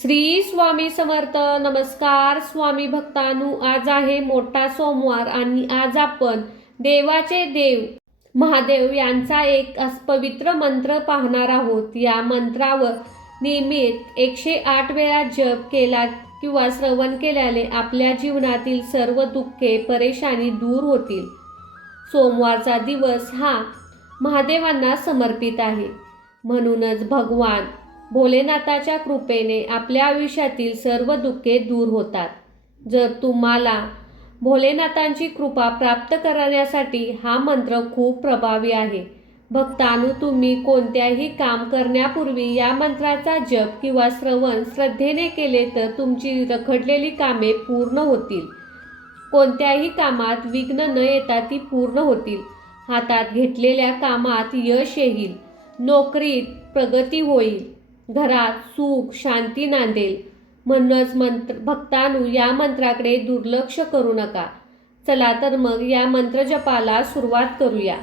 श्री स्वामी समर्थ. नमस्कार स्वामी भक्तांनो, आज आहे मोठा सोमवार आणि आज आपण देवाचे देव महादेव यांचा एक पवित्र मंत्र पाहणार आहोत. या मंत्रावर नियमित 108 वेळा जप केला किंवा श्रवण केल्याने आपल्या जीवनातील सर्व दुःखे परेशानी दूर होतील. सोमवारचा दिवस हा महादेवांना समर्पित आहे, म्हणूनच भगवान भोलेनाथाच्या कृपेने आपल्या आयुष्यातील सर्व दुःखे दूर होतात. जर तुम्हाला भोलेनाथांची कृपा प्राप्त करण्यासाठी हा मंत्र खूप प्रभावी आहे. भक्तांनो, तुम्ही कोणत्याही काम करण्यापूर्वी या मंत्राचा जप किंवा श्रवण श्रद्धेने केले तर तुमची रखडलेली कामे पूर्ण होतील. कोणत्याही कामात विघ्न न येता ती पूर्ण होतील. हातात घेतलेल्या कामात यश येईल, नोकरीत प्रगती होईल, घरात सुख शांती नांदेल. म्हणूनच भक्तांनो, या मंत्राकडे दुर्लक्ष करू नका. चला तर मग या मंत्र जपाला सुरुवात करूया.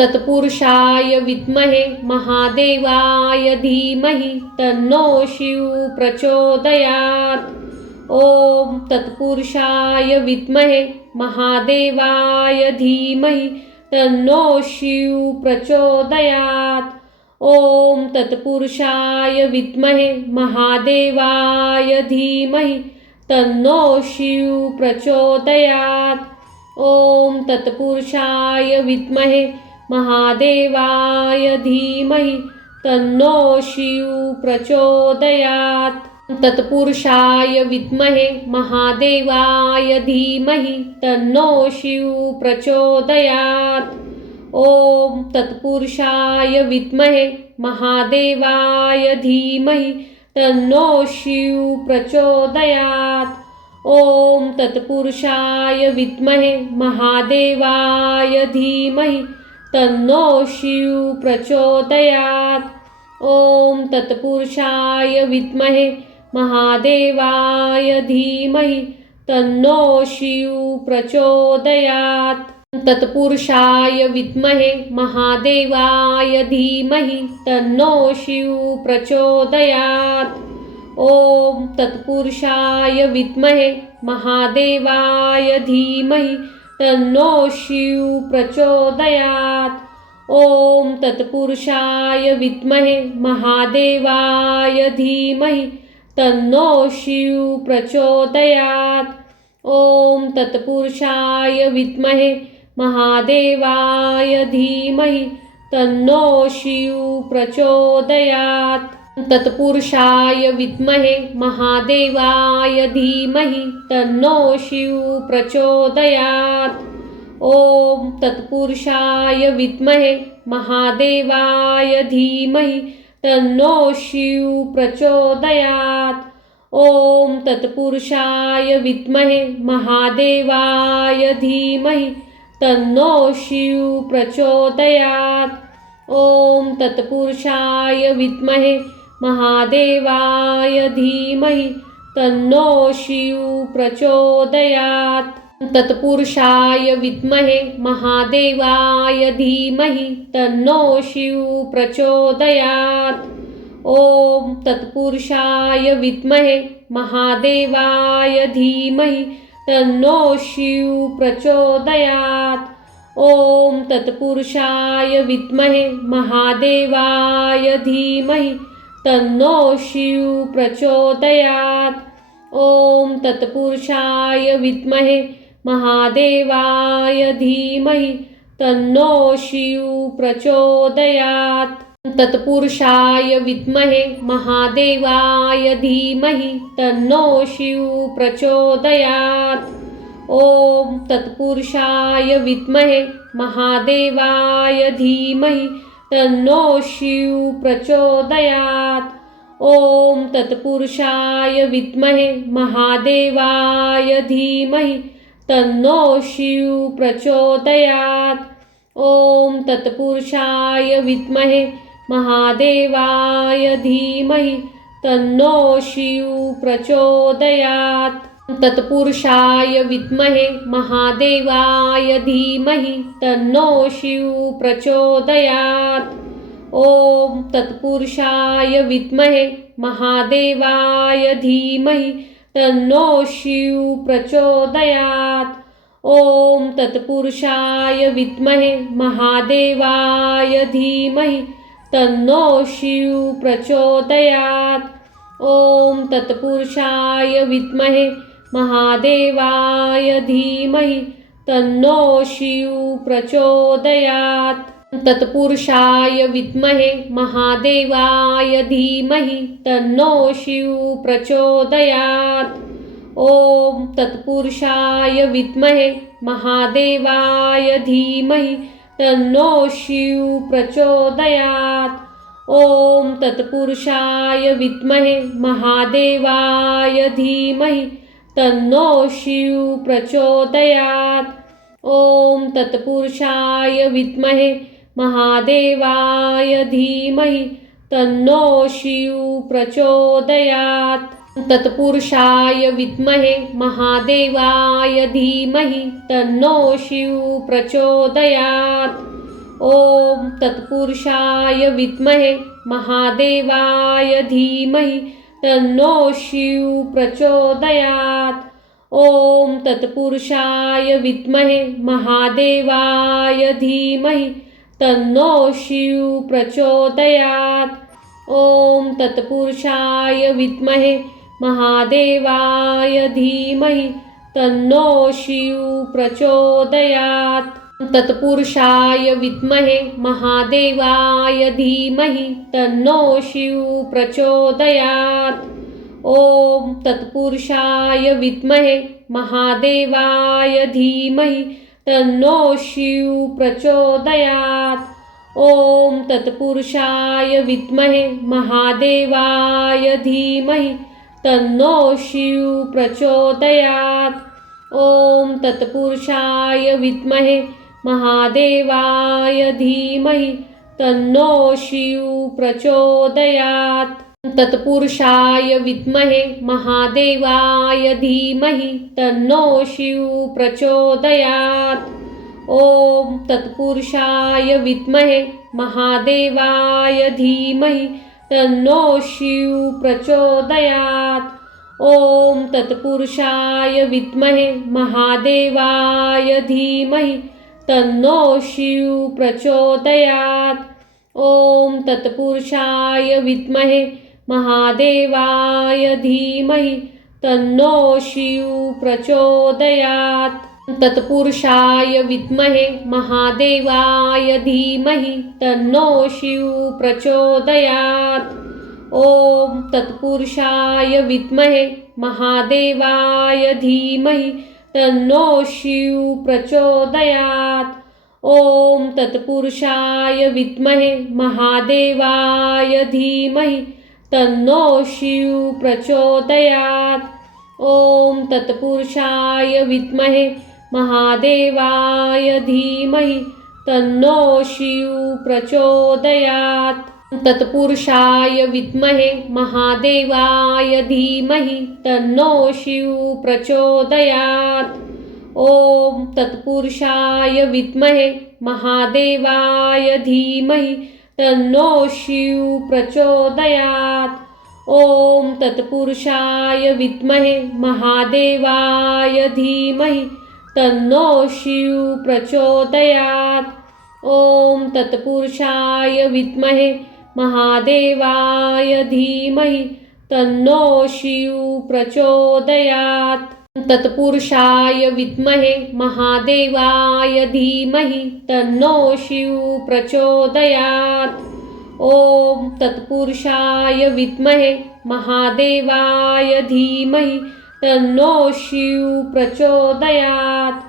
तत्पुरुषाय विद्महे महादेवाय धीमहि तन्नो शिव प्रचोदयात्. ओम तत्पुरुषाय विद्महे महादेवाय धीमहि तन्नो शिव प्रचोदयात्. ओम तत्पुरुषाय विद्महे महादेवाय धीमहि तन्नो शिव प्रचोदयात्. ओम तत्पुरुषाय विद्महे महादेवाय धीमहि तन्नो शिव प्रचोदयात्. तत्पुरुषाय विद्महे महादेवाय धीमहि तन्नो शिव प्रचोदयात्. ओम तत्पुरुषाय विद्महे महादेवाय धीमहि तन्नो शिव प्रचोदयात्. ओम तत्पुरुषाय विद्महे महादेवाय धीमहि तन्नो शिव प्रचोदयात्. ओम तत्पुरुषाय विद्महे महादेवाय धीमहि तन्नो शिव प्रचोदयात्. तत्पुरुषाय विद्महे महादेवाय धीमहि तन्नो शिव प्रचोदयात्. ओम तत्पुरुषाय विद्महे महादेवाय धीमहि तन्नो शिव प्रचोदयात्. ओम तत्पुरुषाय विद्महे महादेवाय धीमहि तन्नो शिव प्रचोदयात्. ओम तत्पुरुषाय विद्महे महादेवाय धीमहि तन्नो शिव प्रचोदयात्. तत्पुरुषाय विद्महे महादेवाय धीमहि तन्नो शिव प्रचोदयात्. ओम तत्पुरुषाय विद्महे महादेवाय धीमहि तन्नो शिव प्रचोदयात्. ओम तत्पुरुषाय विद्महे महादेवाय धीमहि तन्नो शिव प्रचोदयात्. ओम तत्पुरुषाय विद्महे महादेवाय धीमहि तन्नो शिव प्रचोदयात्. तत्पुरुषाय विद्महे महादेवाय धीमहि तन्नो शिव प्रचोदयात्. ओम तत्पुरुषाय विद्महे महादेवाय धीमहि तन्नो शिव प्रचोदयात्. ओम तत्पुरुषाय विद्महे महादेवाय धीमहि तन्नो शिव प्रचोदयात्. ओम तत्पुरुषाय विद्महे महादेवाय धीमहि तन्नो शिव प्रचोदयात्. तत्पुरुषाय विद्महे महादेवाय धीमहि तन्नो शिव प्रचोदयात्. ओम तत्पुरुषाय विद्महे महादेवाय धीमहि तन्नो शिव प्रचोदयात्. ओम तत्पुरुषाय विद्महे महादेवाय धीमहि तन्नो शिव प्रचोदयात्. ओम तत्पुरुषाय विद्महे महादेवाय धीमहि तन्नो शिव प्रचोदयात्. तत्पुरुषाय विद्महे महादेवाय धीमहि तन्नो शिव प्रचोदयात्. ओम तत्पुरुषाय विद्महे महादेवाय धीमहि तन्नो शिव प्रचोदयात्। ओम तत्पुरुषाय विद्महे महादेवाय धीमहि तन्नो शिव प्रचोदयात्। ओम तत्पुरुषाय विद्महे महादेवाय धीमहि तन्नो शिव प्रचोदयात्। तत्पुरुषाय विद्महे महादेवाय धीमहि तन्नो शिव प्रचोदयात्। ओम तत्पुरुषाय विद्महे महादेवाय धीमहि तन्नो शिव प्रचोदयात्। ओम तत्पुरुषाय विद्महे महादेवाय धीमहि तन्नो शिव प्रचोदयात्। ओम तत्पुरुषाय विद्महे महादेवाय धीमहि तन्नो शिव प्रचोदयात्। तत्पुरुषाय विद्महे महादेवाय धीमहि तन्नो शिव प्रचोदयात्। ओम तत्पुरुषाय विद्महे महादेवाय धीमहि तन्नो शिव प्रचोदयात्। ओम तत्पुरुषाय विद्महे महादेवाय धीमहि तन्नो शिव प्रचोदयात्। ओम तत्पुरुषाय विद्महे महादेवाय धीमहि तन्नो शिव प्रचोदयात्। तत्पुरुषाय विद्महे महादेवाय धीमहि तन्नो शिव प्रचोदयात्। ओम तत्पुरुषाय विद्महे महादेवाय धीमहि तन्नो शिव प्रचोदयात्। ओम तत्पुरुषाय विद्महे महादेवाय धीमहि तन्नो शिव प्रचोदयात्। ओम तत्पुरुषाय विद्महे महादेवाय धीमहि तन्नो शिव प्रचोदयात्। तत्पुरुषाय विद्महे महादेवाय धीमहि तन्नो शिव प्रचोदयात्। ओम तत्पुरुषाय विद्महे महादेवाय धीमहि तन्नो शिव प्रचोदयात्। ओम तत्पुरुषाय विद्महे महादेवाय धीमहि तन्नो शिव प्रचोदयात्। ओम तत्पुरुषाय विद्महे महादेवाय धीमहि तन्नो शिव प्रचोदयात्। तत्पुरुषाय विद्महे महादेवाय धीमहि तन्नो शिव प्रचोदयात्। ओम तत्पुरुषाय विद्महे महादेवाय धीमहि तन्नो शिव प्रचोदयात्। ओम तत्पुरुषाय विद्महे महादेवाय धीमहि तन्नो शिव प्रचोदयात्। ओम तत्पुरुषाय विद्महे महादेवाय धीमहि तन्नो शिव प्रचोदयात्। तत्पुरुषाय विद्महे महादेवाय धीमहि तन्नो शिव प्रचोदयात्। ओम तत्पुरुषाय विद्महे महादेवाय धीमहि तन्नो शिव प्रचोदयात्। ओम तत्पुरुषाय विद्महे महादेवाय धीमहि तन्नो शिव प्रचोदयात्। ओम तत्पुरुषाय विद्महे महादेवाय धीमहि तन्नो शिव प्रचोदयात्। तत्पुरुषाय विद्महे महादेवाय धीमहि तन्नो शिव प्रचोदयात्। ओम तत्पुरुषाय विद्महे महादेवाय धीमहि तन्नो शिव प्रचोदयात्।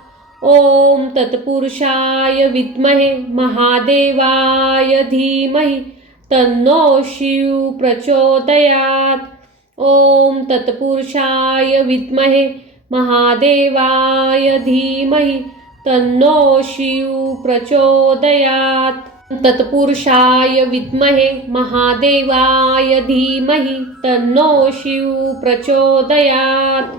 ओम तत्पुरुषाय विद्महे महादेवाय धीमहि तन्नो शिव प्रचोदयात्। ओम तत्पुरुषाय विद्महे महादेवाय धीमहि तन्नो शिव प्रचोदयात्। तत्पुरुषाय विद्महे महादेवाय धीमहि तन्नो शिव प्रचोदयात्।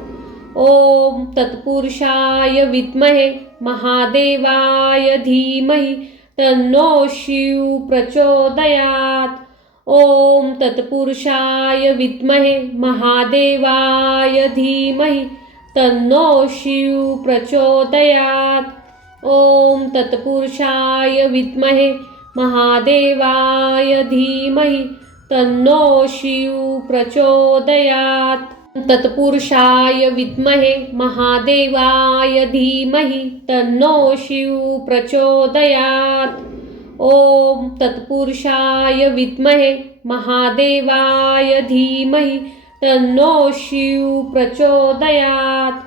ओम तत्पुरुषाय विद्महे महादेवाय धीमहि तन्नो शिव प्रचोदयात्। ओम तत्पुरुषाय विद्महे महादेवाय धीमहि तन्नो शिव प्रचोदयात्। ओम तत्पुरुषाय विद्महे महादेवाय धीमहि तन्नो शिव प्रचोदयात्। तत्पुरुषाय विद्महे महादेवाय धीमहि तन्नो शिव प्रचोदयात्। ओम तत्पुरुषाय विद्महे महादेवाय धीमहि तन्नो शिव प्रचोदयात्।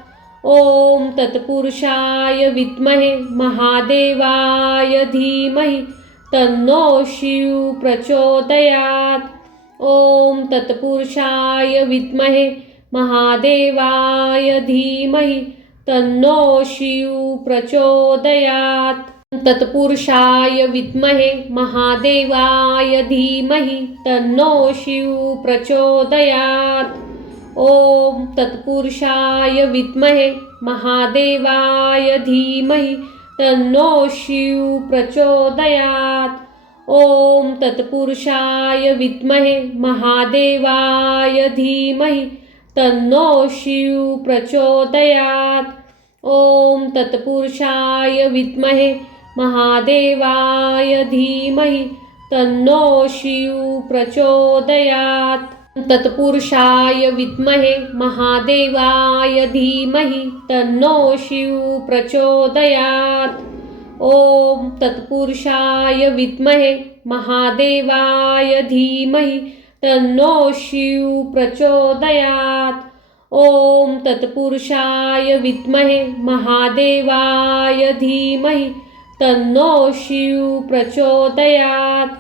ओम तत्पुरुषाय विद्महे महादेवाय धीमहि तन्नो शिव प्रचोदयात्। ओम तत्पुरुषाय विद्महे महादेवाय धीमहि तन्नो शिव प्रचोदयात्। तत्पुरुषाय विद्महे महादेवाय धीमहि तन्नो शिव प्रचोदयात्। ओम तत्पुरुषाय विद्महे महादेवाय धीमहि तन्नो शिव प्रचोदयात्। ओम तत्पुरुषाय विद्महे महादेवाय धीमहि तन्नो शिव प्रचोदयात्। ओम तत्पुरुषाय विद्महे महादेवाय धीमहि तन्नो शिव प्रचोदयात्। तत्पुरुषाय विद्महे महादेवाय धीमहि तन्नो शिव प्रचोदयात्। ओम तत्पुरुषाय विद्महे महादेवाय धीमहि तन्नो शिव प्रचोदयात्। ओम तत्पुरुषाय विद्महे महादेवाय धीमहि तन्नो शिव प्रचोदयात्।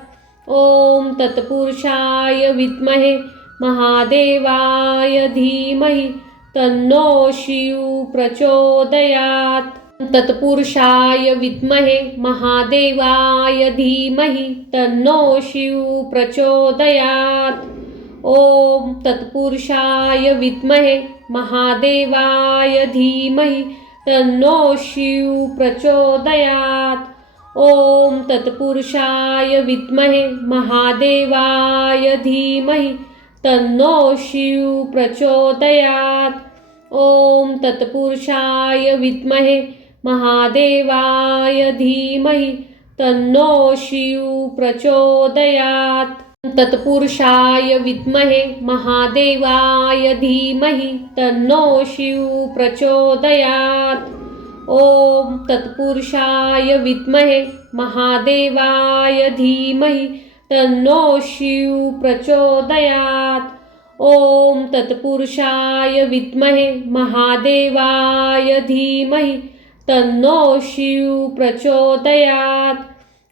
ओम तत्पुरुषाय विद्महे महादेवाय धीमहि तन्नो शिव प्रचोदयात्। तत्पुरुषाय विद्महे महादेवाय धीमहि तन्नो शिव प्रचोदयात्। ओम तत्पुरुषाय विद्महे महादेवाय धीमहि तन्नो शिव प्रचोदयात्। ओम तत्पुरुषाय विद्महे महादेवाय धीमहि तन्नो शिव प्रचोदयात्। ओम तत्पुरुषाय विद्महे महादेवाय धीमहि तन्नो शिव प्रचोदयात्। तत्पुरुषाय विद्महे महादेवाय धीमहि तन्नो शिव प्रचोदयात्। ओम तत्पुरुषाय विद्महे महादेवाय धीमहि तन्नो शिव प्रचोदयात्। ओम तत्पुरुषाय विद्महे महादेवाय धीमहि तन्नो शिव प्रचोदयात्।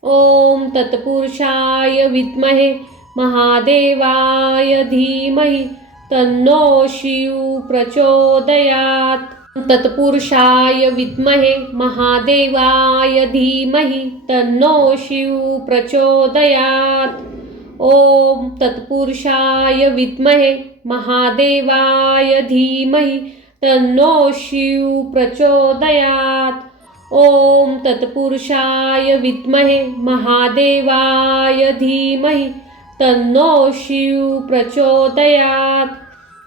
ओम तत्पुरुषाय विद्महे महादेवाय धीमहि तन्नो शिव प्रचोदयात्। तत्पुरुषाय विद्महे महादेवाय धीमहि तन्नो शिव प्रचोदयात्। ओम तत्पुरुषाय विद्महे महादेवाय धीमहि तन्नो शिव प्रचोदयात्। ओम तत्पुरुषाय विद्महे महादेवाय धीमहि तन्नो शिव प्रचोदयात्।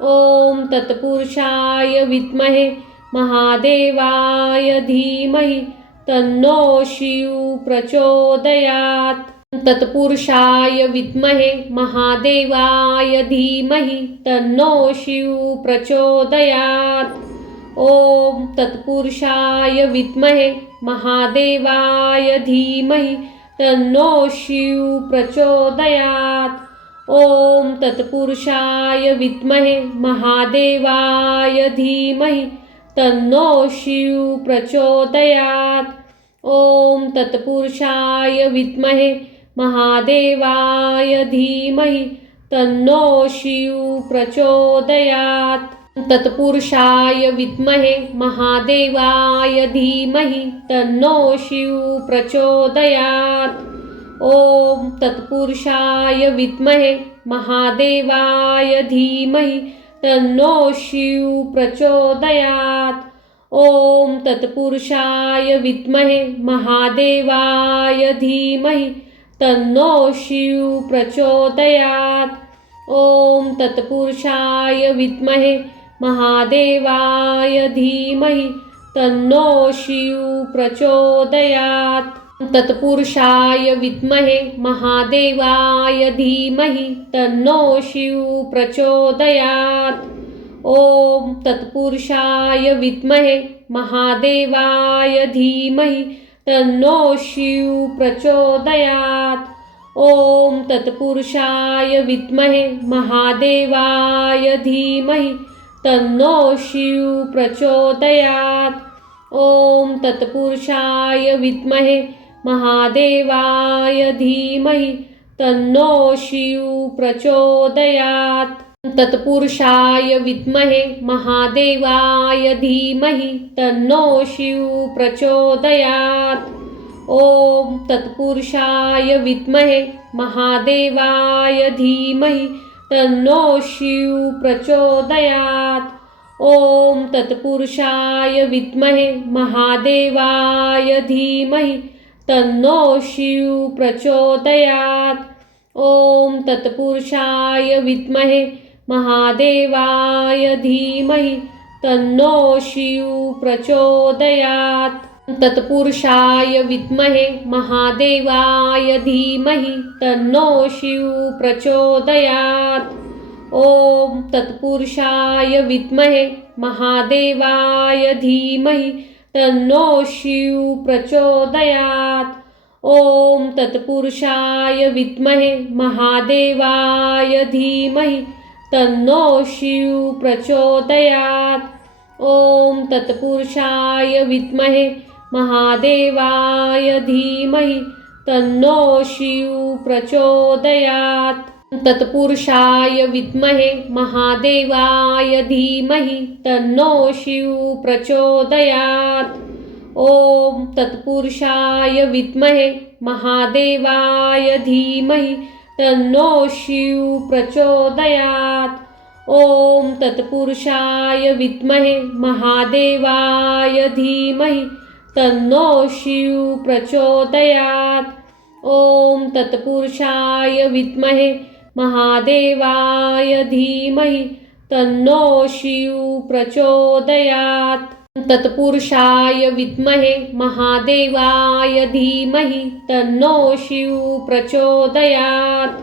ओम तत्पुरुषाय विद्महे महादेवाय धीमहि तन्नो शिव प्रचोदयात्। तत्पुरुषाय विद्महे महादेवाय धीमहि तन्नो शिव प्रचोदयात्। ओम तत्पुरुषाय विद्महे महादेवाय धीमहि तन्नो शिव प्रचोदयात्। ओम तत्पुरुषाय विद्महे महादेवाय धीमहि तन्नो शिव प्रचोदयात्। ओम तत्पुरुषाय विद्महे महादेवाय धीमहि तन्नो शिव प्रचोदयात्। तत्पुरुषाय विद्महे महादेवाय धीमहि तन्नो शिव प्रचोदयात्। ओम तत्पुरुषाय विद्महे महादेवाय धीमहि तन्नो शिव प्रचोदयात्। ओम तत्पुरुषाय विद्महे महादेवाय धीमहि तन्नो शिव प्रचोदयात्। ओम तत्पुरुषाय विद्महे महादेवाय धीमहि तन्नो शिव प्रचोदयात्। तत्पुरुषाय विद्महे महादेवाय धीमहि तन्नो शिव प्रचोदयात्। ओम तत्पुरुषाय विद्महे महादेवाय धीमहि तन्नो शिव प्रचोदयात्। ओम तत्पुरुषाय विद्महे महादेवाय धीमहि तन्नो शिव प्रचोदयात्। ओम तत्पुरुषाय विद्महे महादेवाय धीमहि तन्नो शिव प्रचोदयात्। तत्पुरुषाय विद्महे महादेवाय धीमहि तन्नो शिव प्रचोदयात्। ओम तत्पुरुषाय विद्महे महादेवाय धीमहि तन्नो शिव प्रचोदयात्। ओम तत्पुरुषाय विद्महे महादेवाय धीमहि तन्नो शिव प्रचोदयात्। ओम तत्पुरुषाय विद्महे महादेवाय धीमहि तन्नो शिव प्रचोदयात्। तत्पुरुषाय विद्महे महादेवाय धीमहि तन्नो शिव प्रचोदयात्। ओम तत्पुरुषाय विद्महे महादेवाय धीमहि तन्नो शिव प्रचोदयात्। ओम तत्पुरुषाय विद्महे महादेवाय धीमहि तन्नो शिव प्रचोदयात्। ओम तत्पुरुषाय विद्महे महादेवाय धीमहि तन्नो शिव प्रचोदयात्। तत्पुरुषाय विद्महे महादेवाय धीमहि तन्नो शिव प्रचोदयात्। ओम तत्पुरुषाय विद्महे महादेवाय धीमहि तन्नो शिव प्रचोदयात्। ओम तत्पुरुषाय विद्महे महादेवाय धीमहि तन्नो शिव प्रचोदयात्। ओम तत्पुरुषाय विद्महे महादेवाय धीमहि तन्नो शिव प्रचोदयात्। तत्पुरुषाय विद्महे महादेवाय धीमहि तन्नो शिव प्रचोदयात्।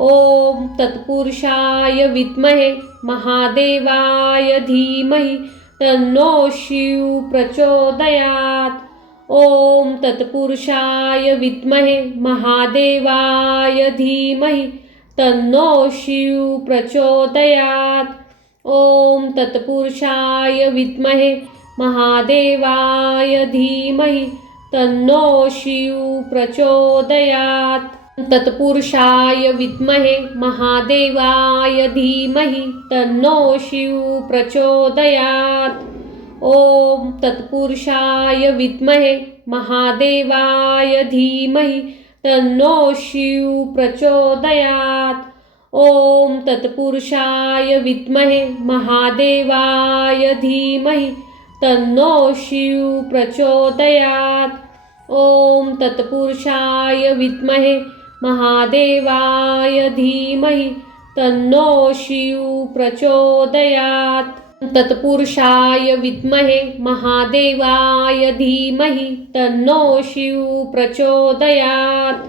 ओम तत्पुरुषाय विद्महे महादेवाय धीमहि तन्नो शिव प्रचोदयात्। ओम तत्पुरुषाय विद्महे महादेवाय धीमहि तन्नो शिव प्रचोदयात्। ओम तत्पुरुषाय विद्महे महादेवाय धीमहि तन्नो शिव प्रचोदयात्। तत्पुरुषाय विद्महे महादेवाय धीमहि तन्नो शिव प्रचोदयात्। ओम तत्पुरुषाय विद्महे महादेवाय धीमहि तन्नो शिव प्रचोदयात्। ओम तत्पुरुषाय विद्महे महादेवाय धीमहि तन्नो शिव प्रचोदयात्। ओम तत्पुरुषाय विद्महे महादेवाय धीमहि तन्नो शिव प्रचोदयात्। तत्पुरुषाय विद्महे महादेवाय धीमहि तन्नो शिव प्रचोदयात्।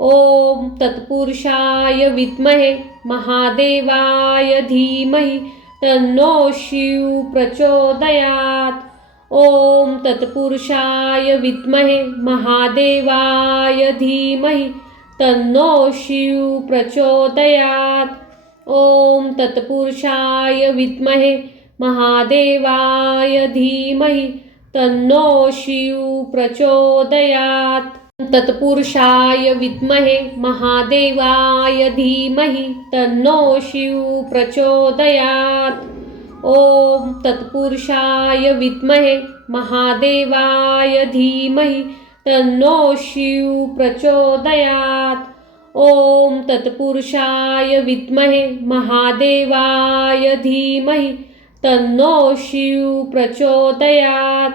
ओम तत्पुरुषाय विद्महे महादेवाय धीमहि तन्नो शिव प्रचोदयात्। ओम तत्पुरुषाय विद्महे महादेवाय धीमहि तन्नो शिव प्रचोदयात्। ओम तत्पुरुषाय विद्महे महादेवाय धीमहि तन्नो शिव प्रचोदयात्। तत्पुरुषाय विद्महे महादेवाय धीमहि तन्नो शिव प्रचोदयात्। ओम तत्पुरुषाय विद्महे महादेवाय धीमहि तन्नो शिव प्रचोदयात्। ओम तत्पुरुषाय विद्महे महादेवाय धीमहि तन्नो शिव प्रचोदयात्.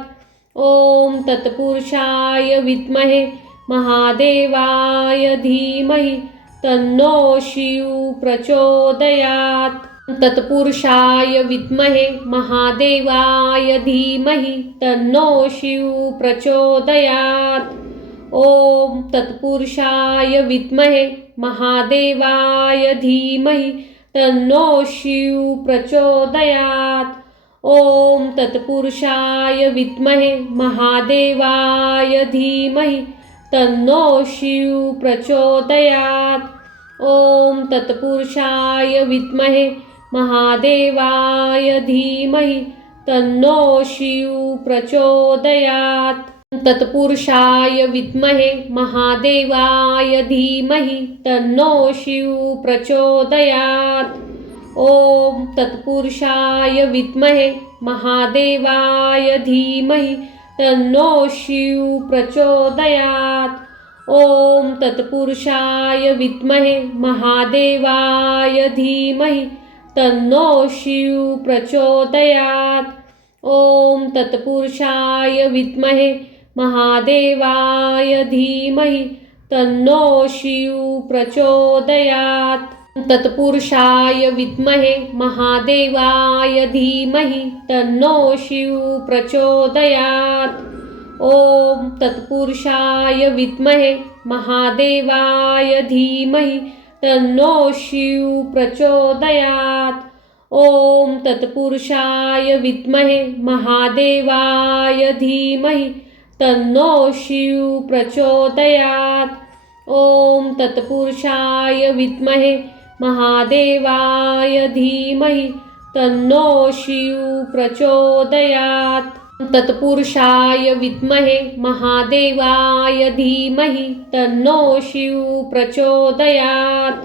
ओम तत्पुरुषाय विद्महे महादेवाय धीमहि तन्नो शिव प्रचोदयात्. तत्पुरुषाय विद्महे महादेवाय धीमहि तन्नो शिव प्रचोदयात्. ओम तत्पुरुषाय विद्महे महादेवाय धीमहि तन्नो शिव प्रचोदयात्. ओम तत्पुरुषाय विद्महे महादेवाय धीमहि तन्नो शिव प्रचोदयात्. ओम तत्पुरुषाय विद्महे महादेवाय धीमहि तन्नो शिव प्रचोदयात्. तत्पुरुषाय विद्महे महादेवाय धीमहि तन्नो शिव प्रचोदयात्. ओम तत्पुरुषाय विद्महे महादेवाय धीमहि तन्नो शिव प्रचोदयात्. ओम तत्पुरुषाय विद्महे महादेवाय धीमहि तन्नो शिव प्रचोदयात्. ओम तत्पुरुषाय विद्महे महादेवाय धीमहि तन्नो शिव प्रचोदयात्. तत्पुरुषाय विद्महे महादेवाय धीमहि तन्नो शिव प्रचोदयात्. ओम तत्पुरुषाय विद्महे महादेवाय धीमहि तन्नो शिव प्रचोदयात्. ओम तत्पुरुषाय विद्महे महादेवाय धीमहि तन्नो शिव प्रचोदयात्. ओम तत्पुरुषाय विद्महे महादेवाय धीमहि तन्नो शिव प्रचोदयात्. तत्पुरुषाय विद्महे महादेवाय धीमहि तन्नो शिव प्रचोदयात्.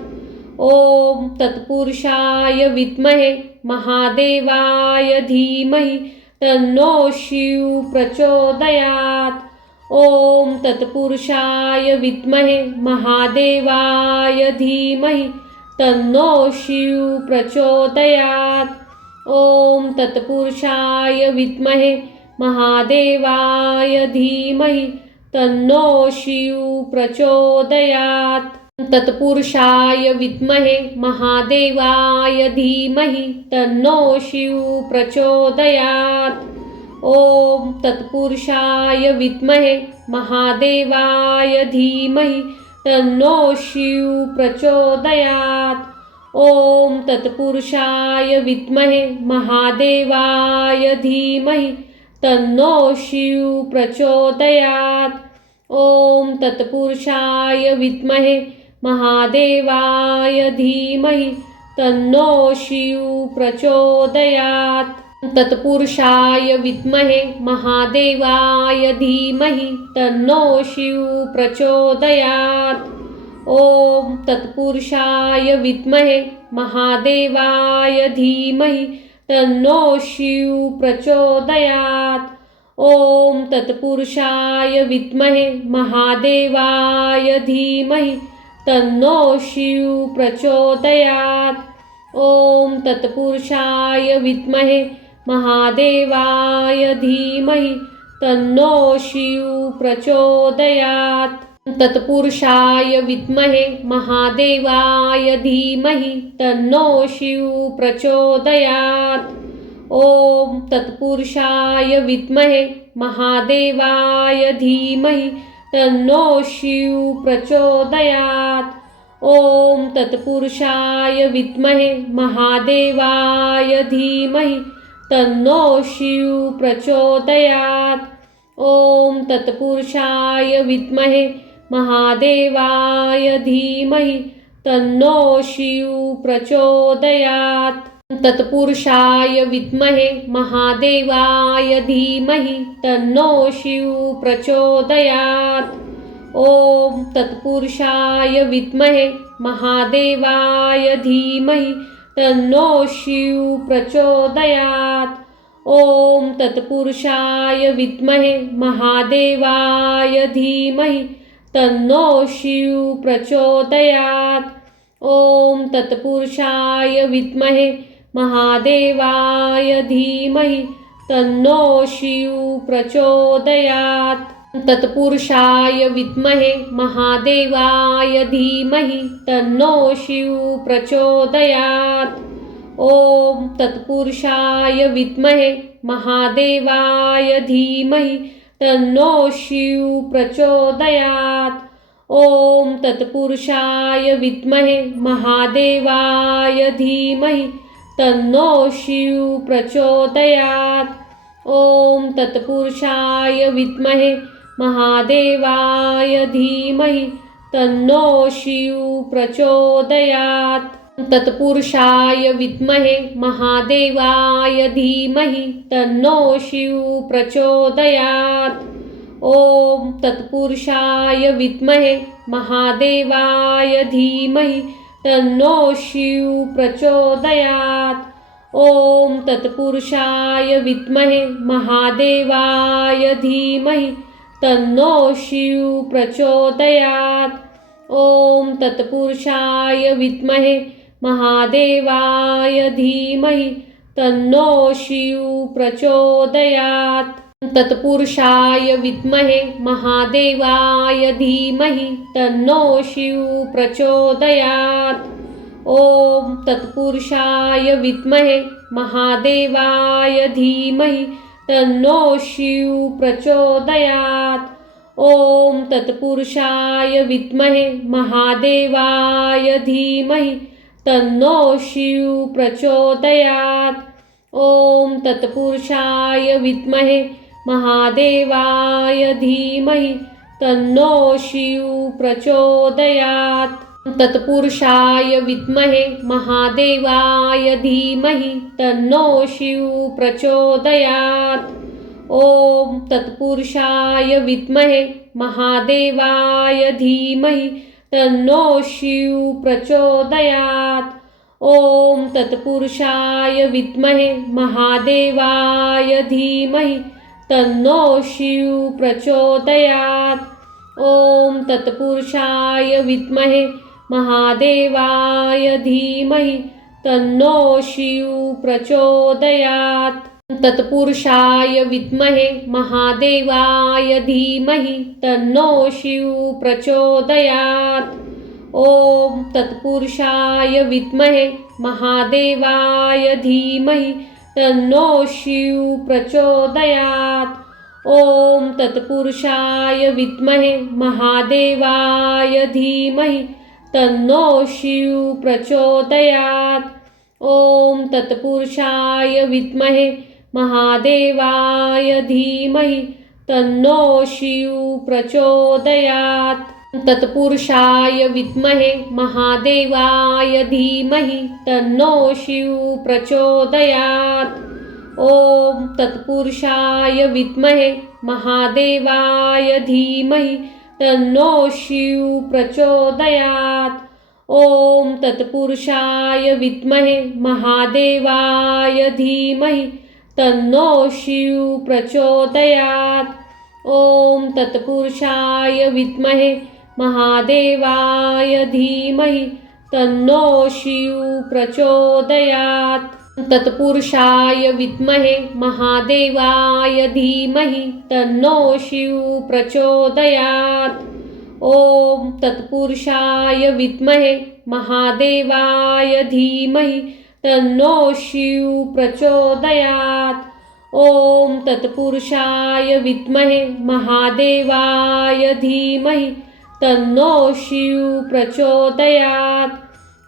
ओम तत्पुरुषाय विद्महे महादेवाय धीमहि तन्नो शिव प्रचोदयात्. ओम तत्पुरुषाय विद्महे महादेवाय धीमहि तन्नो शिव प्रचोदयात्. ओम तत्पुरुषाय विद्महे महादेवाय धीमहि तन्नो शिव प्रचोदयात्. तत्पुरुषाय विद्महे महादेवाय धीमहि तन्नो शिव प्रचोदयात्. ओम तत्पुरुषाय विद्महे महादेवाय धीमहि तन्नो शिव प्रचोदयात्. ओम तत्पुरुषाय विद्महे महादेवाय धीमहि तन्नो शिव प्रचोदयात्. ओम तत्पुरुषाय विद्महे महादेवाय धीमहि तन्नो शिव प्रचोदयात्. तत्पुरुषाय विद्महे महादेवाय धीमहि तन्नो शिव प्रचोदयात्. ओम तत्पुरुषाय विद्महे महादेवाय धीमहि तन्नो शिव प्रचोदयात्. ओम तत्पुरुषाय विद्महे महादेवाय धीमहि तन्नो शिव प्रचोदयात्. ओम तत्पुरुषाय विद्महे महादेवाय धीमहि तन्नो शिव प्रचोदयात्. तत्पुरुषाय विद्महे महादेवाय धीमहि तन्नो शिव प्रचोदयात्. ओम तत्पुरुषाय विद्महे महादेवाय धीमहि तन्नो शिव प्रचोदयात्. ओम तत्पुरुषाय विद्महे महादेवाय धीमहि तन्नो शिव प्रचोदयात्. ओम तत्पुरुषाय विद्महे महादेवाय धीमहि तन्नो शिव प्रचोदयात्. तत्पुरुषाय विद्महे महादेवाय धीमहि तन्नो शिव प्रचोदयात्. ओम तत्पुरुषाय विद्महे महादेवाय धीमहि तन्नो शिव प्रचोदयात्. ओम तत्पुरुषाय विद्महे महादेवाय धीमहि तन्नो शिव प्रचोदयात्. ओम तत्पुरुषाय विद्महे महादेवाय धीमहि तन्नो शिव प्रचोदयात्। तत्पुरुषाय विद्महे महादेवाय धीमहि तन्नो शिव प्रचोदयात्। ओम तत्पुरुषाय विद्महे महादेवाय धीमहि तन्नो शिव प्रचोदयात्। ओम तत्पुरुषाय विद्महे महादेवाय धीमहि तन्नो शिव प्रचोदयात्। ओम तत्पुरुषाय विद्महे महादेवाय धीमहि तन्नो शिव प्रचोदयात्। तत्पुरुषाय विद्महे महादेवाय धीमहि तन्नो शिव प्रचोदयात्। ओम तत्पुरुषाय विद्महे महादेवाय धीमहि तन्नो शिव प्रचोदयात्। ओम तत्पुरुषाय विद्महे महादेवाय धीमहि तन्नो शिव प्रचोदयात्। ओम तत्पुरुषाय विद्महे महादेवाय धीमहि तन्नो शिव प्रचोदयात्। तत्पुरुषाय विद्महे महादेवाय धीमहि तन्नो शिव प्रचोदयात्। ओम तत्पुरुषाय विद्महे महादेवाय धीमहि तन्नो शिव प्रचोदयात्। ओम तत्पुरुषाय विद्महे महादेवाय धीमहि तन्नो शिव प्रचोदयात्। ओम तत्पुरुषाय विद्महे महादेवाय धीमहि तन्नो शिव प्रचोदयात्। तत्पुरुषाय विद्महे महादेवाय धीमहि तन्नो शिव प्रचोदयात्। ओम तत्पुरुषाय विद्महे महादेवाय धीमहि तन्नो शिव प्रचोदयात्। ओम तत्पुरुषाय विद्महे महादेवाय धीमहि तन्नो शिव प्रचोदयात्। ओम तत्पुरुषाय विद्महे महादेवाय धीमहि तन्नो शिव प्रचोदयात्। तत्पुरुषाय विद्महे महादेवाय धीमहि तन्नो शिव प्रचोदयात्। ओम तत्पुरुषाय विद्महे महादेवाय धीमहि तन्नो शिव प्रचोदयात्। ओम तत्पुरुषाय विद्महे महादेवाय धीमहि तन्नो शिव प्रचोदयात्। ओम तत्पुरुषाय विद्महे महादेवाय धीमहि तन्नो शिव प्रचोदयात्। तत्पुरुषाय विद्महे महादेवाय धीमहि तन्नो शिव प्रचोदयात्। ओम तत्पुरुषाय विद्महे महादेवाय धीमहि तन्नो शिव प्रचोदयात्। ओम तत्पुरुषाय विद्महे महादेवाय धीमहि तन्नो शिव प्रचोदयात्। ओम तत्पुरुषाय विद्महे महादेवाय धीमहि तन्नो शिव प्रचोदयात्। तत्पुरुषाय विद्महे महादेवाय धीमहि तन्नो शिव प्रचोदयात्। ओम तत्पुरुषाय विद्महे महादेवाय धीमहि तन्नो शिव प्रचोदयात्। ओम तत्पुरुषाय विद्महे महादेवाय धीमहि तन्नो शिव प्रचोदयात्।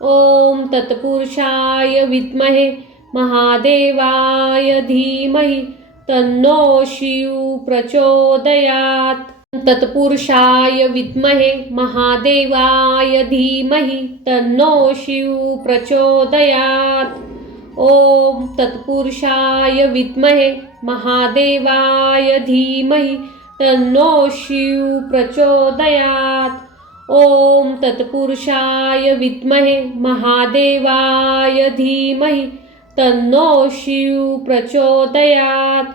ओम तत्पुरुषाय विद्महे महादेवाय धीमहि तन्नो शिव प्रचोदयात्। तत्पुरुषाय विद्महे महादेवाय धीमहि तन्नो शिव प्रचोदयात्। ओम तत्पुरुषाय विद्महे महादेवाय धीमहि तन्नो शिव प्रचोदयात्। ओम तत्पुरुषाय विद्महे महादेवाय धीमहि तन्नो शिव प्रचोदयात्।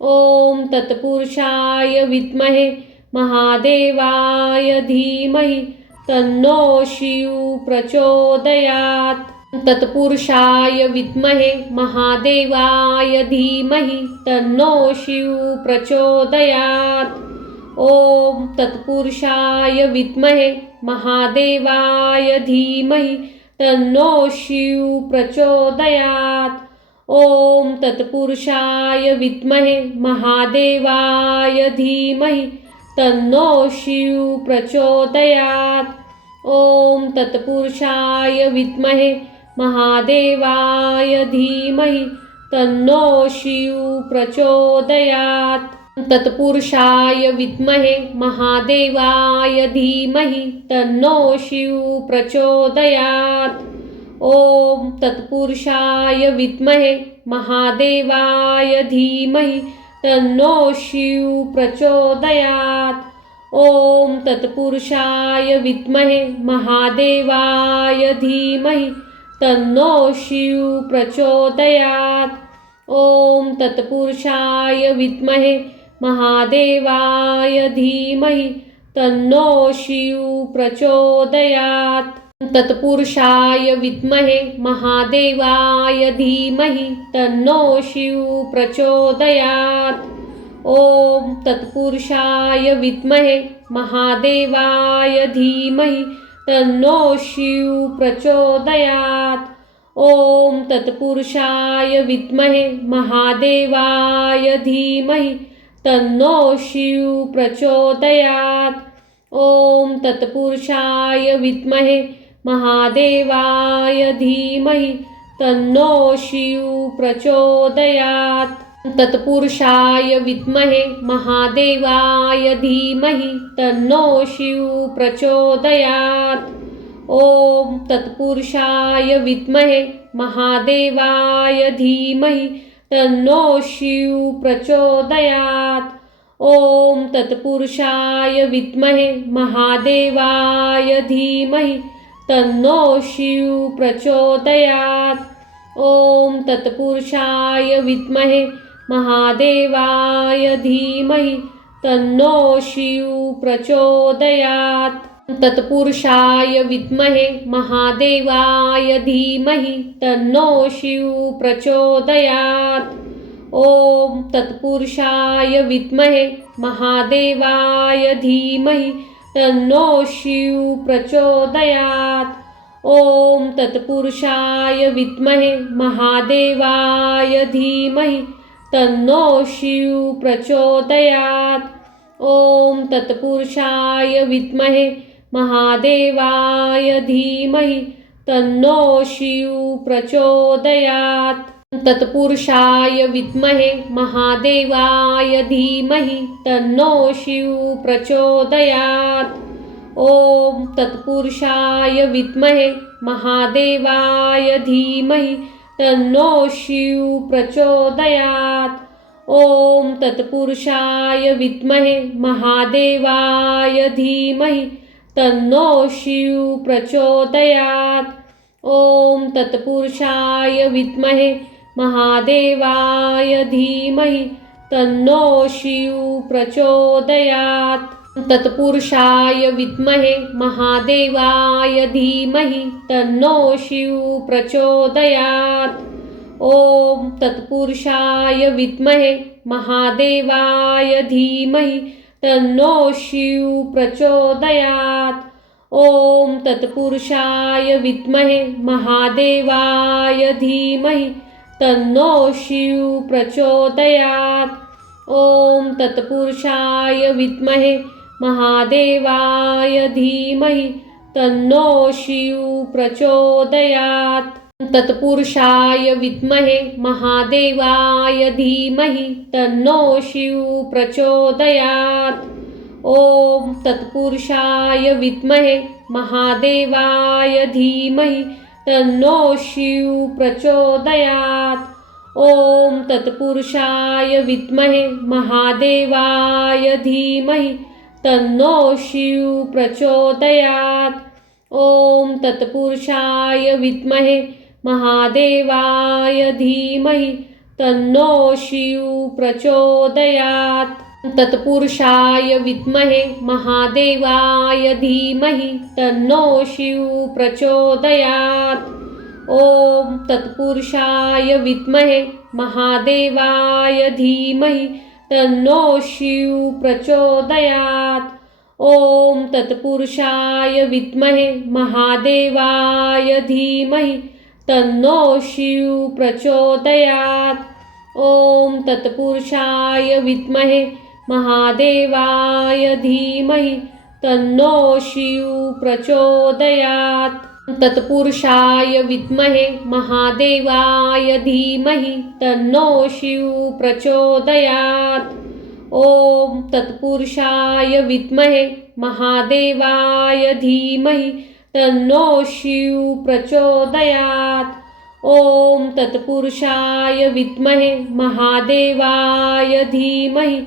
ओम तत्पुरुषाय विद्महे महादेवाय धीमहि तन्नो शिव प्रचोदयात्। तत्पुरुषाय विद्महे महादेवाय धीमहि तन्नो शिव प्रचोदयात्। ओम तत्पुरुषाय विद्महे महादेवाय धीमहि तन्नो शिव प्रचोदयात्। ओम तत्पुरुषाय विद्महे महादेवाय धीमहि तन्नो शिव प्रचोदयात्। ओम तत्पुरुषाय विद्महे महादेवाय धीमहि तन्नो शिव प्रचोदयात्। तत्पुरुषाय विद्महे महादेवाय धीमहि तन्नो शिव प्रचोदयात्। ओम तत्पुरुषाय विद्महे महादेवाय धीमहि तन्नो शिव प्रचोदयात्। ओम तत्पुरुषाय विद्महे महादेवाय धीमहि तन्नो शिव प्रचोदयात्। ओम तत्पुरुषाय विद्महे महादेवाय धीमहि तन्नो शिव प्रचोदयात्। तत्पुरुषाय विद्महे महादेवाय धीमहि तन्नो शिव प्रचोदयात्। ओम तत्पुरुषाय विद्महे महादेवाय धीमहि तन्नो शिव प्रचोदयात्। ओम तत्पुरुषाय विद्महे महादेवाय धीमहि तन्नो शिव प्रचोदयात्। ओम तत्पुरुषाय विद्महे महादेवाय धीमहि तन्नो शिव प्रचोदयात्। तत्पुरुषाय विद्महे महादेवाय धीमहि तन्नो शिव प्रचोदयात्। ओम तत्पुरुषाय विद्महे महादेवाय धीमहि तन्नो शिव प्रचोदयात्। ओम तत्पुरुषाय विद्महे महादेवाय धीमहि तन्नो शिव प्रचोदयात्। ओम तत्पुरुषाय विद्महे महादेवाय धीमहि तन्नो शिव प्रचोदयात्। तत्पुरुषाय विद्महे महादेवाय धीमहि तन्नो शिव प्रचोदयात्। ओम तत्पुरुषाय विद्महे महादेवाय धीमहि तन्नो शिव प्रचोदयात्। ओम तत्पुरुषाय विद्महे महादेवाय धीमहि तन्नो शिव प्रचोदयात्। ओम तत्पुरुषाय विद्महे महादेवाय धीमहि तन्नो शिव प्रचोदयात्। तत्पुरुषाय विद्महे महादेवाय धीमहि तन्नो शिव प्रचोदयात्। ओम तत्पुरुषाय विद्महे महादेवाय धीमहि तन्नो शिव प्रचोदयात्। ओम तत्पुरुषाय विद्महे महादेवाय धीमहि तन्नो शिव प्रचोदयात्। ओम तत्पुरुषाय विद्महे महादेवाय धीमहि तन्नो शिव प्रचोदयात्। तत्पुरुषाय विद्महे महादेवाय धीमहि तन्नो शिव प्रचोदयात्। ओम तत्पुरुषाय विद्महे महादेवाय धीमहि तन्नो शिव प्रचोदयात्। ओम तत्पुरुषाय विद्महे महादेवाय धीमहि तन्नो शिव प्रचोदयात्। ओम तत्पुरुषाय विद्महे महादेवाय धीमहि तन्नो शिव प्रचोदयात्। तत्पुरुषाय विद्महे महादेवाय धीमहि तन्नो शिव प्रचोदयात्। ओम तत्पुरुषाय विद्महे महादेवाय धीमहि तन्नो शिव प्रचोदयात्। ओम तत्पुरुषाय विद्महे महादेवाय धीमहि तन्नो शिव प्रचोदयात्। ओम तत्पुरुषाय विद्महे महादेवाय धीमहि तन्नो शिव प्रचोदयात्। तत्पुरुषाय विद्महे महादेवाय धीमहि तन्नो शिव प्रचोदयात्। ओम तत्पुरुषाय विद्महे महादेवाय धीमहि तन्नो शिव प्रचोदयात्। ओम तत्पुरुषाय विद्महे महादेवाय धीमहि तन्नो शिव प्रचोदयात्। ओम तत्पुरुषाय विद्महे महादेवाय धीमहि तन्नो शिव प्रचोदयात्। तत्पुरुषाय विद्महे महादेवाय धीमहि तन्नो शिव प्रचोदयात्। ओम तत्पुरुषाय विद्महे महादेवाय धीमहि तन्नो शिव प्रचोदयात्। ओम तत्पुरुषाय विद्महे महादेवाय धीमहि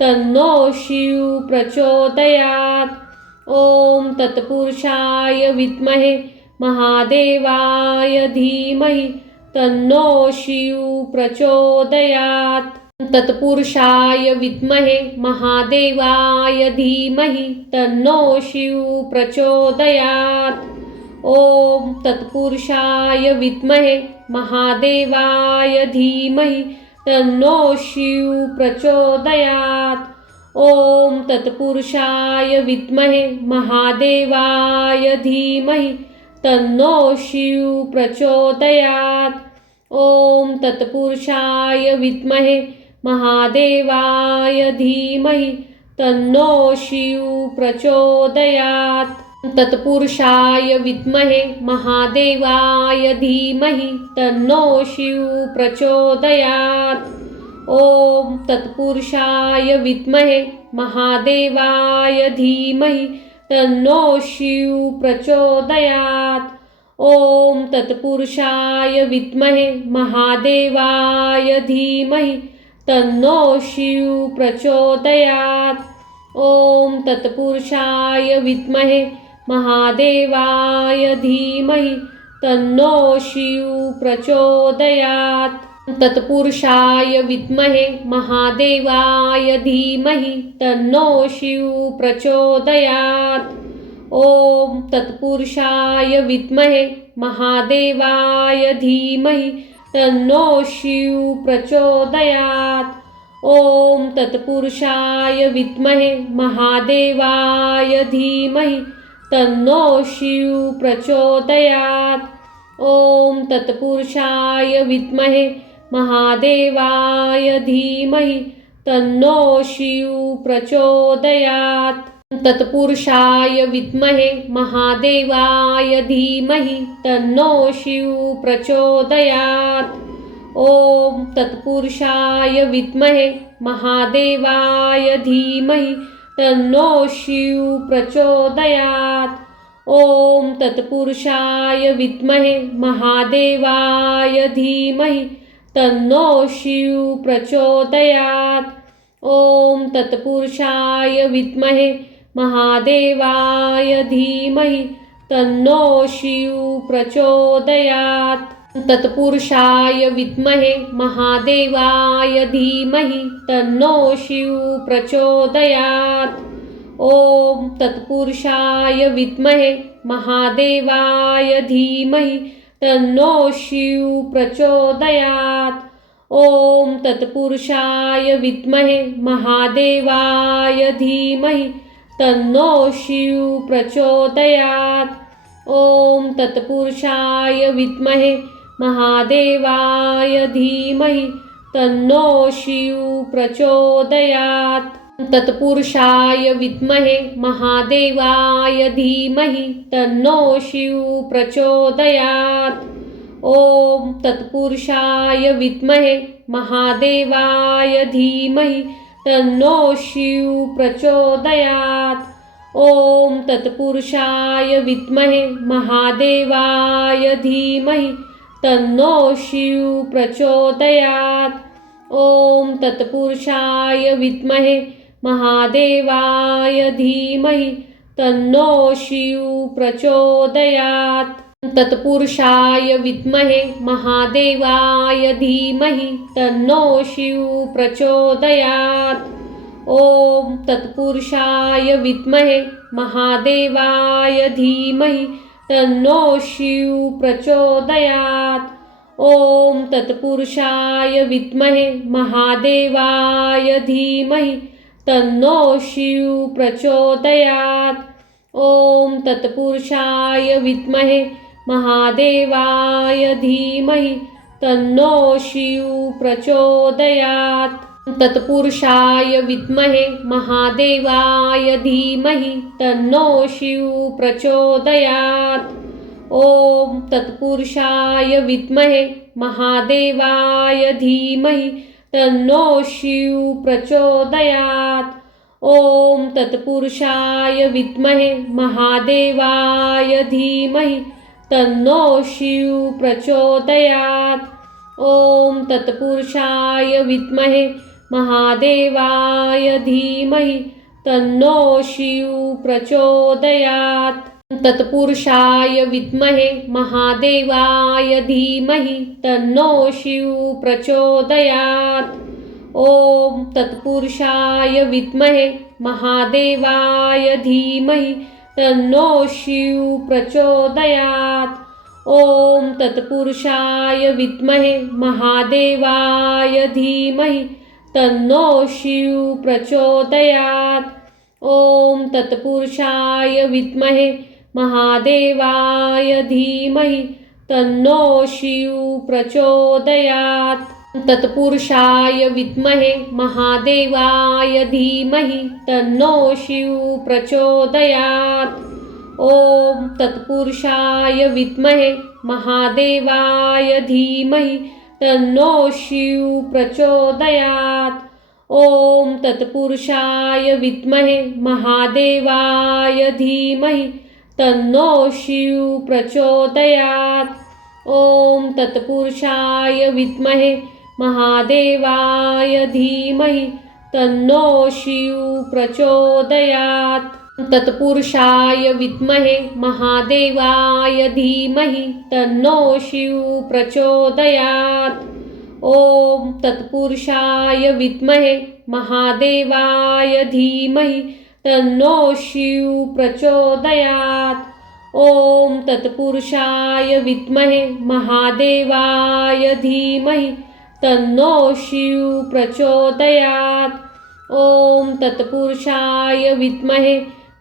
तन्नो शिव प्रचोदयात्। ओम तत्पुरुषाय विद्महे महादेवाय धीमहि तन्नो शिव प्रचोदयात्। तत्पुरुषाय विद्महे महादेवाय धीमहि तन्नो शिव प्रचोदयात्। ओम तत्पुरुषाय विद्महे महादेवाय धीमहि तन्नो शिव प्रचोदयात्। ओम तत्पुरुषाय विद्महे महादेवाय धीमहि तन्नो शिव प्रचोदयात्। ओम तत्पुरुषाय विद्महे महादेवाय धीमहि तन्नो शिव प्रचोदयात्। तत्पुरुषाय विद्महे महादेवाय धीमहि तन्नो शिव प्रचोदयात्। ओम तत्पुरुषाय विद्महे महादेवाय धीमहि तन्नो शिव प्रचोदयात्। ओम तत्पुरुषाय विद्महे महादेवाय धीमहि तन्नो शिव प्रचोदयात्। ओम तत्पुरुषाय विद्महे महादेवाय धीमहि तन्नो शिव प्रचोदयात्। तत्पुरुषाय विद्महे महादेवाय धीमहि तन्नो शिव प्रचोदयात्। ओम तत्पुरुषाय विद्महे महादेवाय धीमहि तन्नो शिव प्रचोदयात्। ओम तत्पुरुषाय विद्महे महादेवाय धीमहि तन्नो शिव प्रचोदयात्। ओम तत्पुरुषाय विद्महे महादेवाय धीमहि तन्नो शिव प्रचोदयात्। तत्पुरुषाय विद्महे महादेवाय धीमहि तन्नो शिव प्रचोदयात्। ओम तत्पुरुषाय विद्महे महादेवाय धीमहि तन्नो शिव प्रचोदयात्। ओम तत्पुरुषाय विद्महे महादेवाय धीमहि तन्नो शिव प्रचोदयात्। ओम तत्पुरुषाय विद्महे महादेवाय धीमहि तन्नो शिव प्रचोदयात्। तत्पुरुषाय विद्महे महादेवाय धीमहि तन्नो शिव प्रचोदयात्। ओम तत्पुरुषाय विद्महे महादेवाय धीमहि तन्नो शिव प्रचोदयात्। ओम तत्पुरुषाय विद्महे महादेवाय धीमहि तन्नो शिव प्रचोदयात्। ओम तत्पुरुषाय विद्महे महादेवाय धीमहि तन्नो शिव प्रचोदयात्। तत्पुरुषाय विद्महे महादेवाय धीमहि तन्नो शिव प्रचोदयात्। ओम तत्पुरुषाय विद्महे महादेवाय धीमहि तन्नो शिव प्रचोदयात्। ओम तत्पुरुषाय विद्महे महादेवाय धीमहि तन्नो शिव प्रचोदयात्। ओम तत्पुरुषाय विद्महे महादेवाय धीमहि तन्नो शिव प्रचोदयात्। तत्पुरुषाय विद्महे महादेवाय धीमहि तन्नो शिव प्रचोदयात्। ओम तत्पुरुषाय विद्महे महादेवाय धीमहि तन्नो शिव प्रचोदयात्। ओम तत्पुरुषाय विद्महे महादेवाय धीमहि तन्नो शिव प्रचोदयात्। ओम तत्पुरुषाय विद्महे महादेवाय धीमहि तन्नो शिव प्रचोदयात्। तत्पुरुषाय विद्महे महादेवाय धीमहि तन्नो शिव प्रचोदयात्। ओम तत्पुरुषाय विद्महे महादेवाय धीमहि तन्नो शिव प्रचोदयात्। ओम तत्पुरुषाय विद्महे महादेवाय धीमहि तन्नो शिव प्रचोदयात्। ओम तत्पुरुषाय विद्महे महादेवाय धीमहि तन्नो शिव प्रचोदयात्। तत्पुरुषाय विद्महे महादेवाय धीमहि तन्नो शिव प्रचोदयात्। ओम तत्पुरुषाय विद्महे महादेवाय धीमहि तन्नो शिव प्रचोदयात्। ओम तत्पुरुषाय विद्महे महादेवाय धीमहि तन्नो शिव प्रचोदयात्। ओम तत्पुरुषाय विद्महे महादेवाय धीमहि तन्नो शिव प्रचोदयात्। तत्पुरुषाय विद्महे महादेवाय धीमहि तन्नो शिव प्रचोदयात्। ओम तत्पुरुषाय विद्महे महादेवाय धीमहि तन्नो शिव प्रचोदयात्। ओम तत्पुरुषाय विद्महे महादेवाय धीमहि तन्नो शिव प्रचोदयात्। ओम तत्पुरुषाय विद्महे महादेवाय धीमहि तन्नो शिव प्रचोदयात्। तत्पुरुषाय विद्महे महादेवाय धीमहि तन्नो शिव प्रचोदयात्। ओम तत्पुरुषाय विद्महे महादेवाय धीमहि तन्नो शिव प्रचोदयात्। ओम तत्पुरुषाय विद्महे महादेवाय धीमहि तन्नो शिव प्रचोदयात्। ओम तत्पुरुषाय विद्महे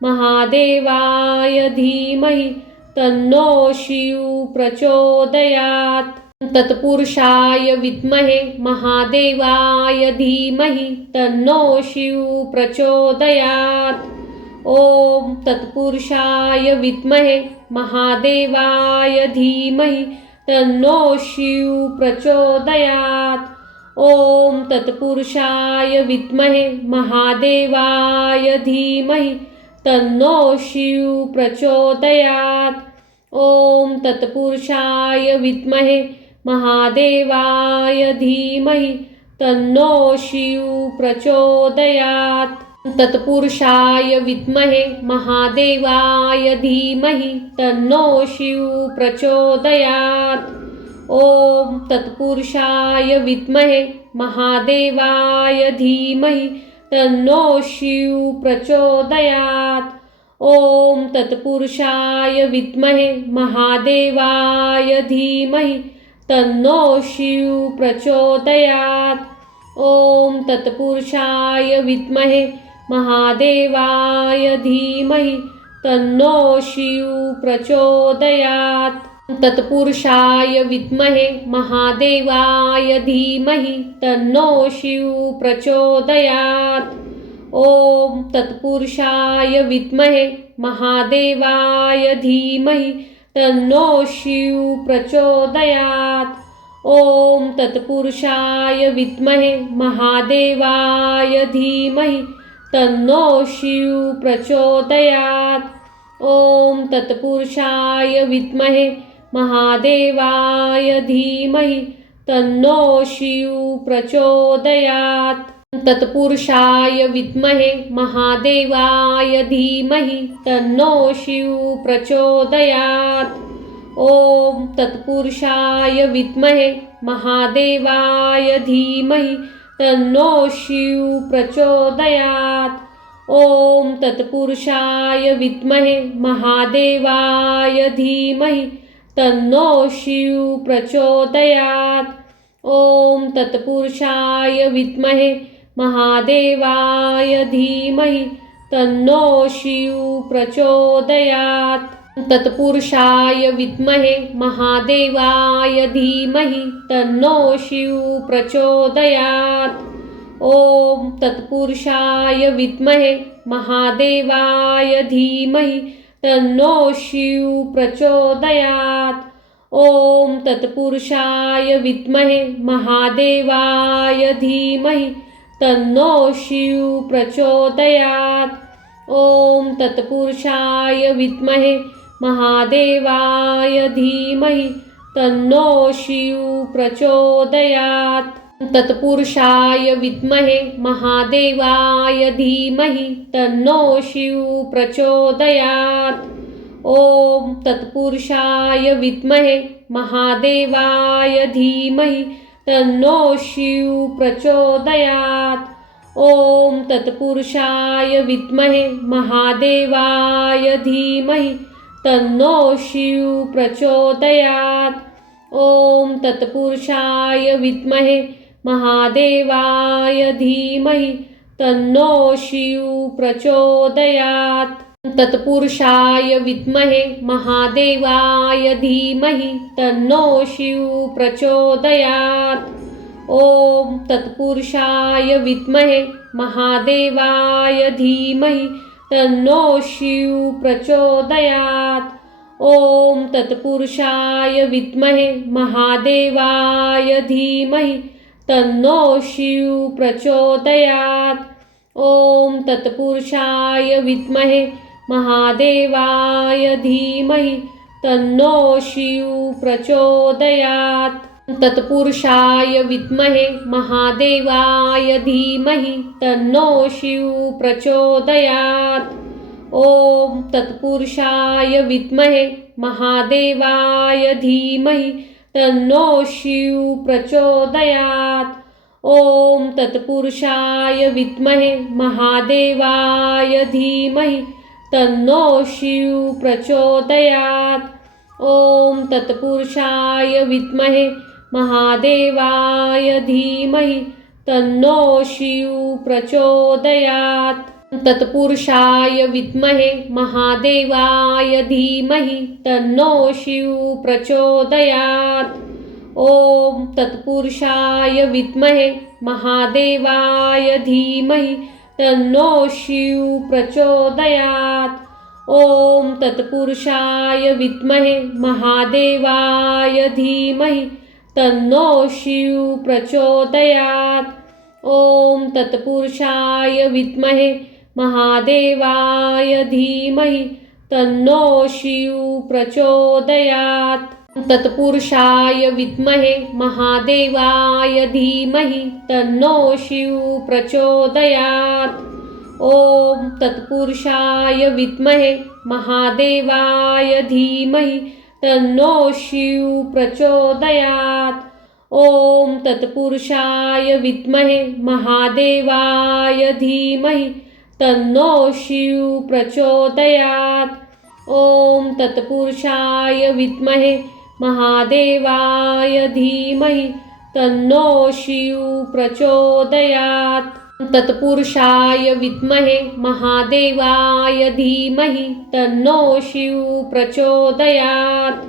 महादेवाय धीमहि तन्नो शिव प्रचोदयात्। तत्पुरुषाय विद्महे महादेवाय धीमहि तन्नो शिव प्रचोदयात्। ओम तत्पुरुषाय विद्महे महादेवाय धीमहि तन्नो शिव प्रचोदयात्। ओम तत्पुरुषाय विद्महे महादेवाय धीमहि तन्नो शिव प्रचोदयात्। ओम तत्पुरुषाय विद्महे महादेवाय धीमहि तन्नो शिव प्रचोदयात्। तत्पुरुषाय विद्महे महादेवाय धीमहि तन्नो शिव प्रचोदयात्। ओम तत्पुरुषाय विद्महे महादेवाय धीमहि तन्नो शिव प्रचोदयात्। ओम तत्पुरुषाय विद्महे महादेवाय धीमहि तन्नो शिव प्रचोदयात्। ओम तत्पुरुषाय विद्महे महादेवाय धीमहि तन्नो शिव प्रचोदयात्। तत्पुरुषाय विद्महे महादेवाय धीमहि तन्नो शिव प्रचोदयात्। ओम तत्पुरुषाय विद्महे महादेवाय धीमहि तन्नो शिव प्रचोदयात्। ओम तत्पुरुषाय विद्महे महादेवाय धीमहि तन्नो शिव प्रचोदयात्। ओम तत्पुरुषाय विद्महे महादेवाय धीमहि तन्नो शिव प्रचोदयात्। तत्पुरुषाय विद्महे महादेवाय धीमहि तन्नो शिव प्रचोदयात्। ओम तत्पुरुषाय विद्महे महादेवाय धीमहि तन्नो शिव प्रचोदयात्। ओम तत्पुरुषाय विद्महे महादेवाय धीमहि तन्नो शिव प्रचोदयात्। ओम तत्पुरुषाय विद्महे महादेवाय धीमहि तन्नो शिव प्रचोदयात्। तत्पुरुषाय विद्महे महादेवाय धीमहि तन्नो शिव प्रचोदयात्। ओम तत्पुरुषाय विद्महे महादेवाय धीमहि तन्नो शिव प्रचोदयात्। ओम तत्पुरुषाय विद्महे महादेवाय धीमहि तन्नो शिव प्रचोदयात्। ओम तत्पुरुषाय विद्महे महादेवाय धीमहि तन्नो शिव प्रचोदयात्। तत्पुरुषाय विद्महे महादेवाय धीमहि तन्नो शिव प्रचोदयात्। ओम तत्पुरुषाय विद्महे महादेवाय धीमहि तन्नो शिव प्रचोदयात्। ओम तत्पुरुषाय विद्महे महादेवाय धीमहि तन्नो शिव प्रचोदयात्। ओम तत्पुरुषाय विद्महे महादेवाय धीमहि तन्नो शिव प्रचोदयात्। तत्पुरुषाय विद्महे महादेवाय धीमहि तन्नो शिव प्रचोदयात्। ओम तत्पुरुषाय विद्महे महादेवाय धीमहि तन्नो शिव प्रचोदयात्। ओम तत्पुरुषाय विद्महे महादेवाय धीमहि तन्नो शिव प्रचोदयात्। ओम तत्पुरुषाय विद्महे महादेवाय धीमहि तन्नो शिव प्रचोदयात्। तत्पुरुषाय विद्महे महादेवाय धीमहि तन्नो शिव प्रचोदयात्। ओम तत्पुरुषाय विद्महे महादेवाय धीमहि तन्नो शिव प्रचोदयात्। ओम तत्पुरुषाय विद्महे महादेवाय धीमहि तन्नो शिव प्रचोदयात्। ओम तत्पुरुषाय विद्महे महादेवाय धीमहि तन्नो शिव प्रचोदयात्। तत्पुरुषाय विद्महे महादेवाय धीमहि तन्नो शिव प्रचोदयात्। ओम तत्पुरुषाय विद्महे महादेवाय धीमहि तन्नो शिव प्रचोदयात्। ओम तत्पुरुषाय विद्महे महादेवाय धीमहि तन्नो शिव प्रचोदयात्। ओम तत्पुरुषाय विद्महे महादेवाय धीमहि तन्नो शिव प्रचोदयात्। तत्पुरुषाय विद्महे महादेवाय धीमहि तन्नो शिव प्रचोदयात्। ओम तत्पुरुषाय विद्महे महादेवाय धीमहि तन्नो शिव प्रचोदयात्। ओम तत्पुरुषाय विद्महे महादेवाय धीमहि तन्नो शिव प्रचोदयात्। ओम तत्पुरुषाय विद्महे महादेवाय धीमहि तन्नो शिव प्रचोदयात्। तत्पुरुषाय विद्महे महादेवाय धीमहि तन्नो शिव प्रचोदयात्।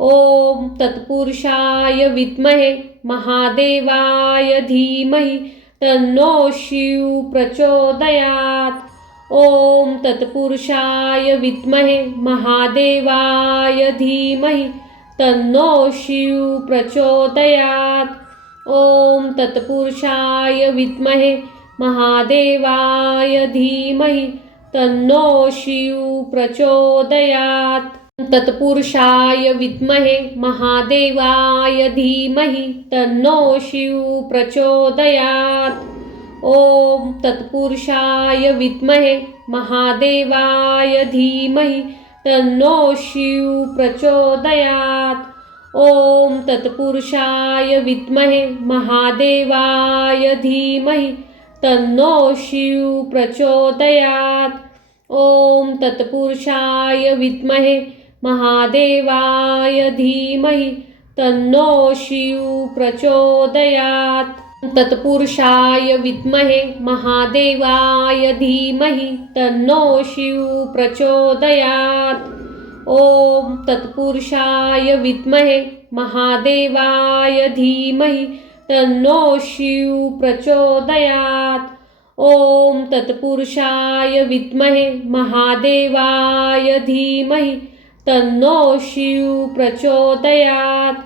ओम तत्पुरुषाय विद्महे महादेवाय धीमहि तन्नो शिव प्रचोदयात्। ओम तत्पुरुषाय विद्महे महादेवाय धीमहि तन्नो शिव प्रचोदयात्। ओम तत्पुरुषाय विद्महे महादेवाय धीमहि तन्नो शिव प्रचोदयात्। तत्पुरुषाय विद्महे महादेवाय धीमहि तन्नो शिव प्रचोदयात्। ओम तत्पुरुषाय विद्महे महादेवाय धीमहि तन्नो शिव प्रचोदयात्। ओम तत्पुरुषाय विद्महे महादेवाय धीमहि तन्नो शिव प्रचोदयात्. ओम तत्पुरुषाय विद्महे महादेवाय धीमहि तन्नो शिव प्रचोदयात्. तत्पुरुषाय विद्महे महादेवाय धीमहि तन्नो शिव प्रचोदयात्. ओम तत्पुरुषाय विद्महे महादेवाय धीमहि तन्नो शिव प्रचोदयात्. ओम तत्पुरुषाय विद्महे महादेवाय धीमहि तन्नो शिव प्रचोदयात्.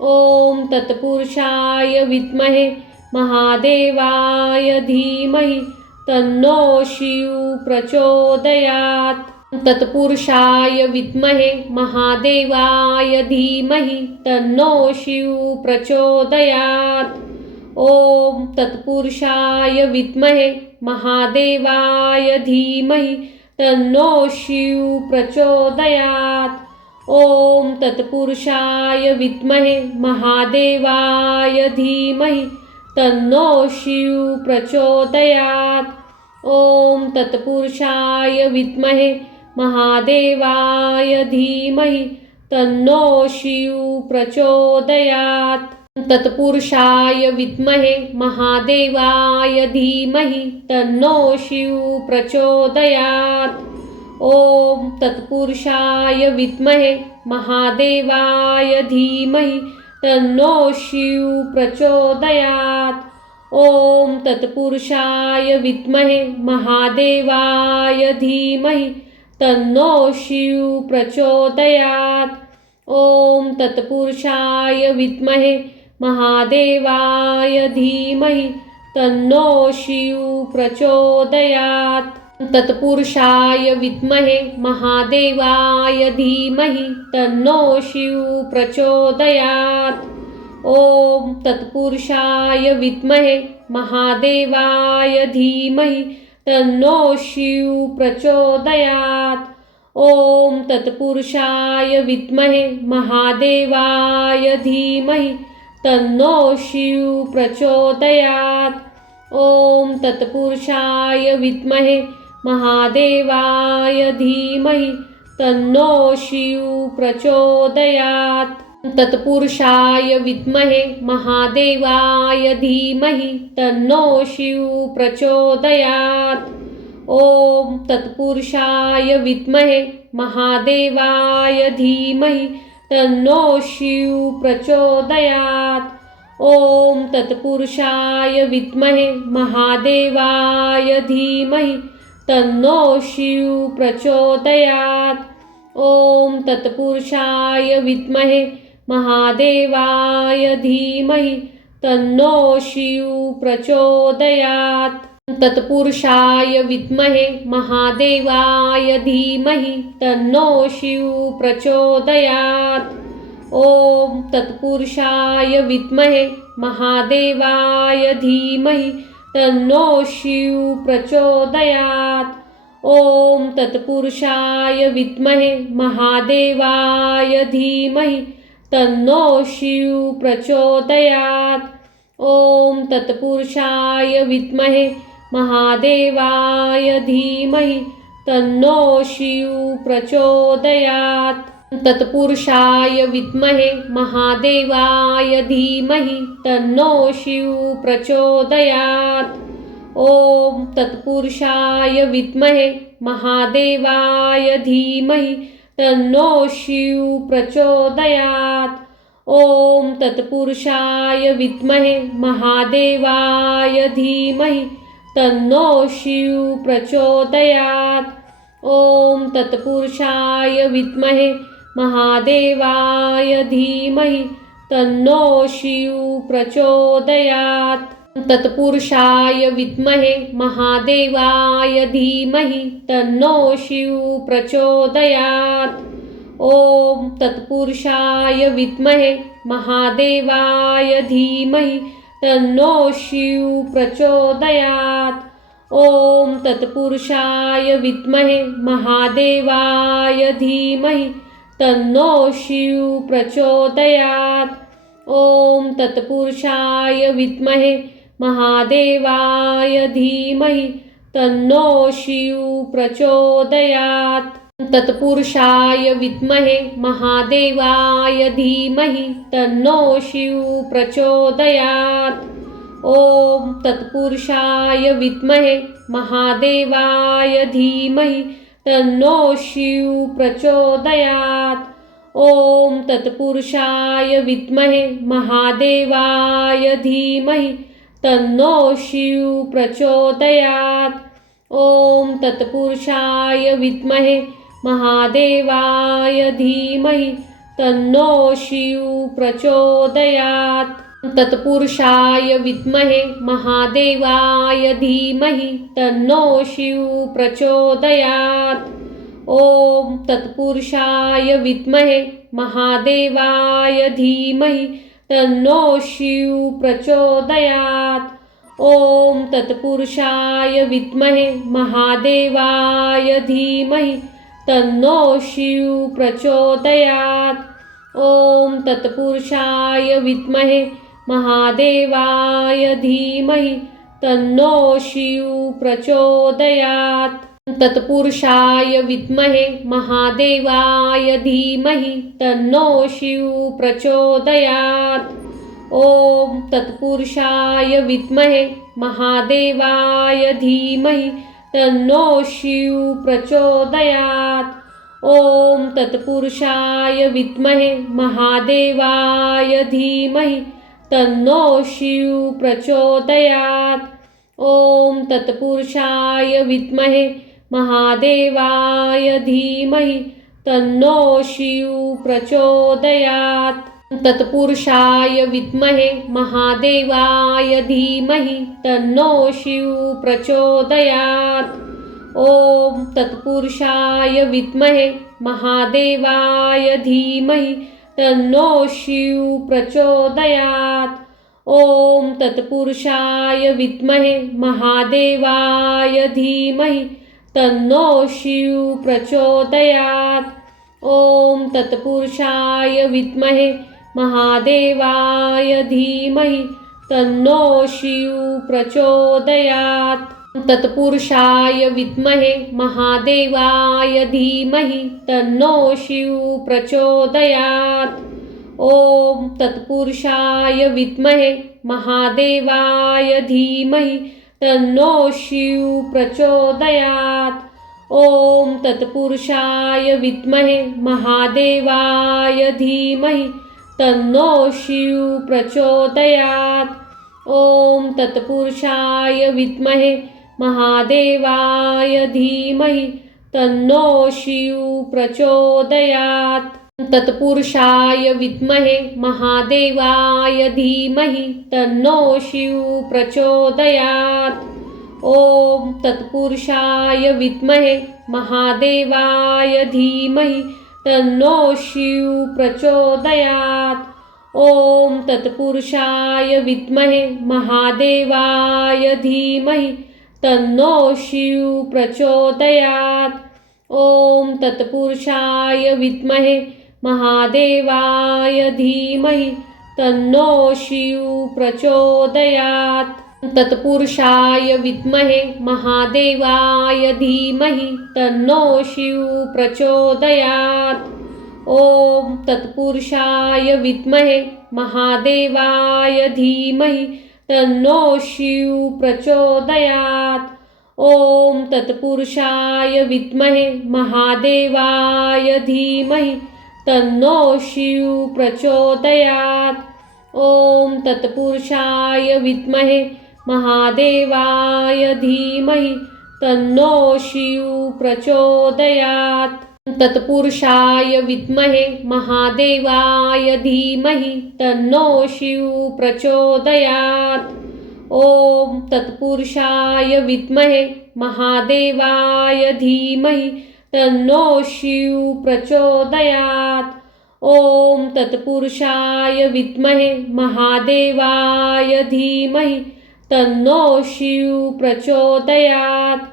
ओम तत्पुरुषाय विद्महे महादेवाय धीमहि तन्नो शिव प्रचोदयात्. तत्पुरुषाय विद्महे महादेवाय धीमहि तन्नो शिव प्रचोदयात्. ओम तत्पुरुषाय विद्महे महादेवाय धीमहि तन्नो शिव प्रचोदयात्. ओम तत्पुरुषाय विद्महे महादेवाय धीमहि तन्नो शिव प्रचोदयात्. ओम तत्पुरुषाय विद्महे महादेवाय धीमहि तन्नो शिव प्रचोदयात्. तत्पुरुषाय विद्महे महादेवाय धीमहि तन्नो शिव प्रचोदयात्. ओम तत्पुरुषाय विद्महे महादेवाय धीमहि तन्नो शिव प्रचोदयात्. ओम तत्पुरुषाय विद्महे महादेवाय धीमहि तन्नो शिव प्रचोदयात्. ओम तत्पुरुषाय विद्महे महादेवाय धीमहि तन्नो शिव प्रचोदयात्. तत्पुरुषाय विद्महे महादेवाय धीमहि तन्नो शिव प्रचोदयात्. ओम तत्पुरुषाय विद्महे महादेवाय धीमहि तन्नो शिव प्रचोदयात्. ओम तत्पुरुषाय विद्महे महादेवाय धीमहि तन्नो शिव प्रचोदयात्. ओम तत्पुरुषाय विद्महे महादेवाय धीमहि तन्नो शिव प्रचोदयात्. तत्पुरुषाय विद्महे महादेवाय धीमहि तन्नो शिव प्रचोदयात्. ओम तत्पुरुषाय विद्महे महादेवाय धीमहि तन्नो शिव प्रचोदयात्. ओम तत्पुरुषाय विद्महे महादेवाय धीमहि तन्नो शिव प्रचोदयात्. ओम तत्पुरुषाय विद्महे महादेवाय धीमहि तन्नो शिव प्रचोदयात्. तत्पुरुषाय विद्महे महादेवाय धीमहि तन्नो शिव प्रचोदयात्. ओम तत्पुरुषाय विद्महे महादेवाय धीमहि तन्नो शिव प्रचोदयात्. ओम तत्पुरुषाय विद्महे महादेवाय धीमहि तन्नो शिव प्रचोदयात्. ओम तत्पुरुषाय विद्महे महादेवाय धीमहि तन्नो शिव प्रचोदयात्. तत्पुरुषाय विद्महे महादेवाय धीमहि तन्नो शिव प्रचोदयात्. ओम तत्पुरुषाय विद्महे महादेवाय धीमहि तन्नो शिव प्रचोदयात्. ओम तत्पुरुषाय विद्महे महादेवाय धीमहि तन्नो शिव प्रचोदयात्. ओम तत्पुरुषाय विद्महे महादेवाय धीमहि तन्नो शिव प्रचोदयात्. तत्पुरुषाय विद्महे महादेवाय धीमहि तन्नो शिव प्रचोदयात्. ओम तत्पुरुषाय विद्महे महादेवाय धीमहि तन्नो शिव प्रचोदयात्. ओम तत्पुरुषाय विद्महे महादेवाय धीमहि तन्नो शिव प्रचोदयात्. ओम तत्पुरुषाय विद्महे महादेवाय धीमहि तन्नो शिव प्रचोदयात्। तत्पुरुषाय विद्महे महादेवाय धीमहि तन्नो शिव प्रचोदयात्। ओम तत्पुरुषाय विद्महे महादेवाय धीमहि तन्नो शिव प्रचोदयात्। ओम तत्पुरुषाय विद्महे महादेवाय धीमहि तन्नो शिव प्रचोदयात्। ओम तत्पुरुषाय विद्महे महादेवाय धीमहि तन्नो शिव प्रचोदयात्। तत्पुरुषाय विद्महे महादेवाय धीमहि तन्नो शिव प्रचोदयात्। ओम तत्पुरुषाय विद्महे महादेवाय धीमहि तन्नो शिव प्रचोदयात्। ओम तत्पुरुषाय विद्महे महादेवाय धीमहि तन्नो शिव प्रचोदयात्। ओम तत्पुरुषाय विद्महे महादेवाय धीमहि तन्नो शिव प्रचोदयात्। तत्पुरुषाय विद्महे महादेवाय धीमहि तन्नो शिव प्रचोदयात्। ओम तत्पुरुषाय विद्महे महादेवाय धीमहि तन्नो शिव प्रचोदयात्। ओम तत्पुरुषाय विद्महे महादेवाय धीमहि तन्नो शिव प्रचोदयात्। ओम तत्पुरुषाय विद्महे महादेवाय धीमहि तन्नो शिव प्रचोदयात्। तत्पुरुषाय विद्महे महादेवाय धीमहि तन्नो शिव प्रचोदयात्। ओम तत्पुरुषाय विद्महे महादेवाय धीमहि तन्नो शिव प्रचोदयात्। ओम तत्पुरुषाय विद्महे महादेवाय धीमहि तन्नो शिव प्रचोदयात्। ओम तत्पुरुषाय विद्महे महादेवाय धीमहि तन्नो शिव प्रचोदयात्। तत्पुरुषाय विद्महे महादेवाय धीमहि तन्नो शिव प्रचोदयात्। ओम तत्पुरुषाय विद्महे महादेवाय धीमहि तन्नो शिव प्रचोदयात्। ओम तत्पुरुषाय विद्महे महादेवाय धीमहि तन्नो शिव प्रचोदयात्। ओम तत्पुरुषाय विद्महे महादेवाय धीमहि तन्नो शिव प्रचोदयात्। तत्पुरुषाय विद्महे महादेवाय धीमहि तन्नो शिव प्रचोदयात्। ओम तत्पुरुषाय विद्महे महादेवाय धीमहि तन्नो शिव प्रचोदयात्। ओम तत्पुरुषाय विद्महे महादेवाय धीमहि तन्नो शिव प्रचोदयात्। ओम तत्पुरुषाय विद्महे महादेवाय धीमहि तन्नो शिव प्रचोदयात्। तत्पुरुषाय विद्महे महादेवाय धीमहि तन्नो शिव प्रचोदयात्। ओम तत्पुरुषाय विद्महे महादेवाय धीमहि तन्नो शिव प्रचोदयात्। ओम तत्पुरुषाय विद्महे महादेवाय धीमहि तन्नो शिव प्रचोदयात्। ओम तत्पुरुषाय विद्महे महादेवाय धीमहि तन्नो शिव प्रचोदयात्। तत्पुरुषाय विद्महे महादेवाय धीमहि तन्नो शिव प्रचोदयात्। ओम तत्पुरुषाय विद्महे महादेवाय धीमहि तन्नो शिव प्रचोदयात्। ओम तत्पुरुषाय विद्महे महादेवाय धीमहि तन्नो शिव प्रचोदयात्।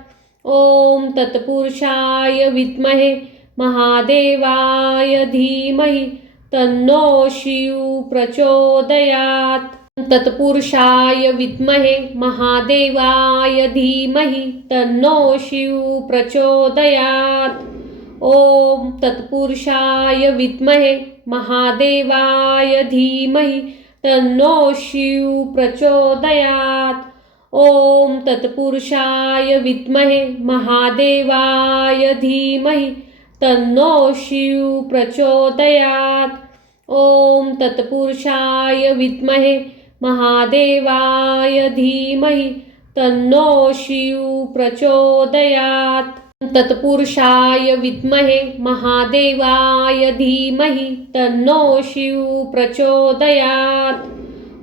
ओम तत्पुरुषाय विद्महे महादेवाय धीमहि तन्नो शिव प्रचोदयात्। तत्पुरुषाय विद्महे महादेवाय धीमहि तन्नो शिव प्रचोदयात्। ओम तत्पुरुषाय विद्महे महादेवाय धीमहि तन्नो शिव प्रचोदयात्। ओम तत्पुरुषाय विद्महे महादेवाय धीमहि तन्नो शिव प्रचोदयात्। ओम तत्पुरुषाय विद्महे महादेवाय धीमहि तन्नो शिव प्रचोदयात्। तत्पुरुषाय विद्महे महादेवाय धीमहि तन्नो शिव प्रचोदयात्।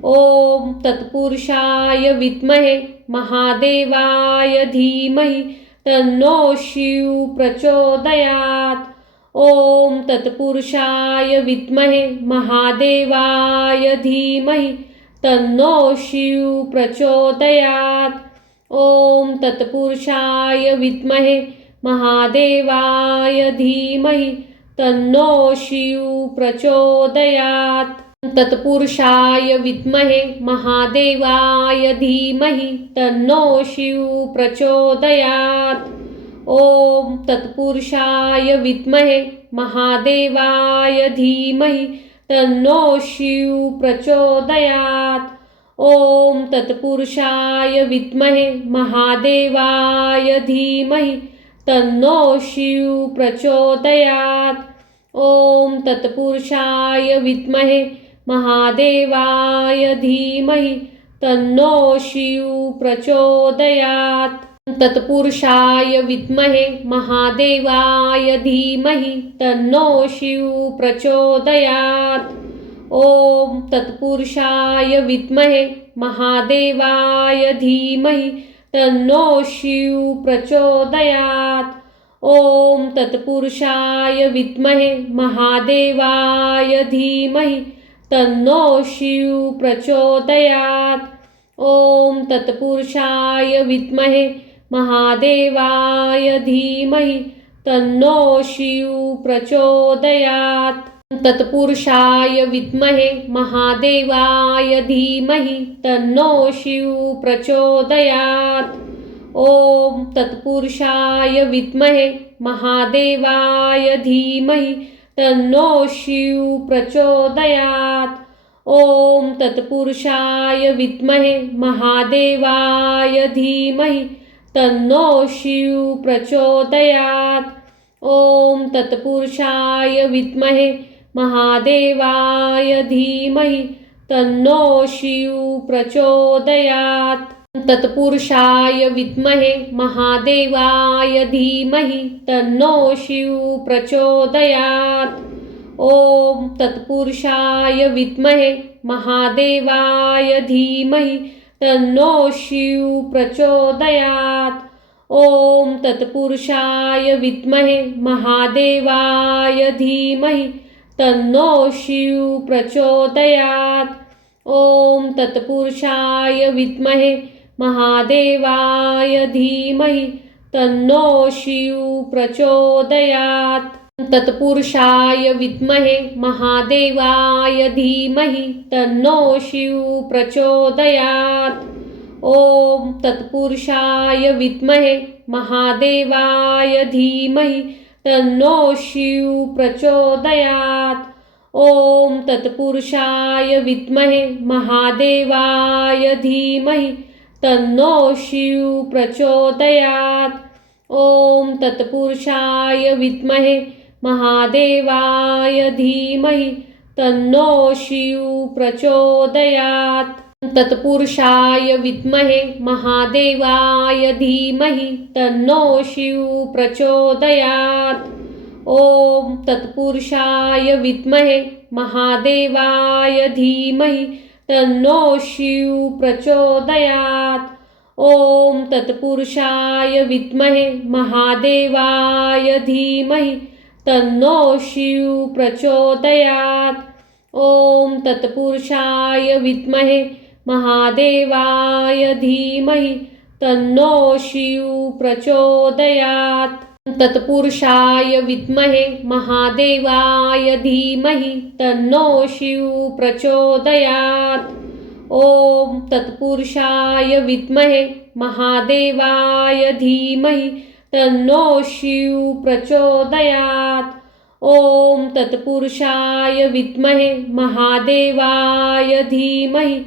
ओम तत्पुरुषाय विद्महे महादेवाय धीमहि तन्नो शिव प्रचोदयात्। ओम तत्पुरुषाय विद्महे महादेवाय धीमहि तन्नो शिव प्रचोदयात्। ओम तत्पुरुषाय विद्महे महादेवाय धीमहि तन्नो शिव प्रचोदयात्। तत्पुरुषाय विद्महे महादेवाय धीमहि तन्नो शिव प्रचोदयात्। ओम तत्पुरुषाय विद्महे महादेवाय धीमहि तन्नो शिव प्रचोदयात्। ओम तत्पुरुषाय विद्महे महादेवाय धीमहि तन्नो शिव प्रचोदयात्। ओम तत्पुरुषाय विद्महे महादेवाय धीमहि तन्नो शिव प्रचोदयात्। तत्पुरुषाय विद्महे महादेवाय धीमहि तन्नो शिव प्रचोदयात्। ओम तत्पुरुषाय विद्महे महादेवाय धीमहि तन्नो शिव प्रचोदयात्। ओम तत्पुरुषाय विद्महे महादेवाय धीमहि तन्नो शिव प्रचोदयात्। ओम तत्पुरुषाय विद्महे महादेवाय धीमहि तन्नो शिव प्रचोदयात्। तत्पुरुषाय विद्महे महादेवाय धीमहि तन्नो शिव प्रचोदयात्। ओम तत्पुरुषाय विद्महे महादेवाय धीमहि तन्नो शिव प्रचोदयात्। ओम तत्पुरुषाय विद्महे महादेवाय धीमहि तन्नो शिव प्रचोदयात्। ओम तत्पुरुषाय विद्महे महादेवाय धीमहि तन्नो शिव प्रचोदयात्। तत्पुरुषाय विद्महे महादेवाय धीमहि तन्नो शिव प्रचोदयात्। ओम तत्पुरुषाय विद्महे महादेवाय धीमहि तन्नो शिव प्रचोदयात्। ओम तत्पुरुषाय विद्महे महादेवाय धीमहि तन्नो शिव प्रचोदयात्। ओम तत्पुरुषाय विद्महे महादेवाय धीमहि तन्नो शिव प्रचोदयात्। तत्पुरुषाय विद्महे महादेवाय धीमहि तन्नो शिव प्रचोदयात्। ओम तत्पुरुषाय विद्महे महादेवाय धीमहि तन्नो शिव प्रचोदयात्। ओम तत्पुरुषाय विद्महे महादेवाय धीमहि तन्नो शिव प्रचोदयात्। ओम तत्पुरुषाय विद्महे महादेवाय धीमहि तन्नो शिव प्रचोदयात्। तत्पुरुषाय विद्महे महादेवाय धीमहि तन्नो शिव प्रचोदयात्। ओम तत्पुरुषाय विद्महे महादेवाय धीमहि तन्नो शिव प्रचोदयात्। ओम तत्पुरुषाय विद्महे महादेवाय धीमहि तन्नो शिव प्रचोदयात्। ओम तत्पुरुषाय विद्महे महादेवाय धीमहि तन्नो शिव प्रचोदयात्। तत्पुरुषाय विद्महे महादेवाय धीमहि तन्नो शिव प्रचोदयात्। ओम तत्पुरुषाय विद्महे महादेवाय धीमहि तन्नो शिव प्रचोदयात्। ओम तत्पुरुषाय विद्महे महादेवाय धीमहि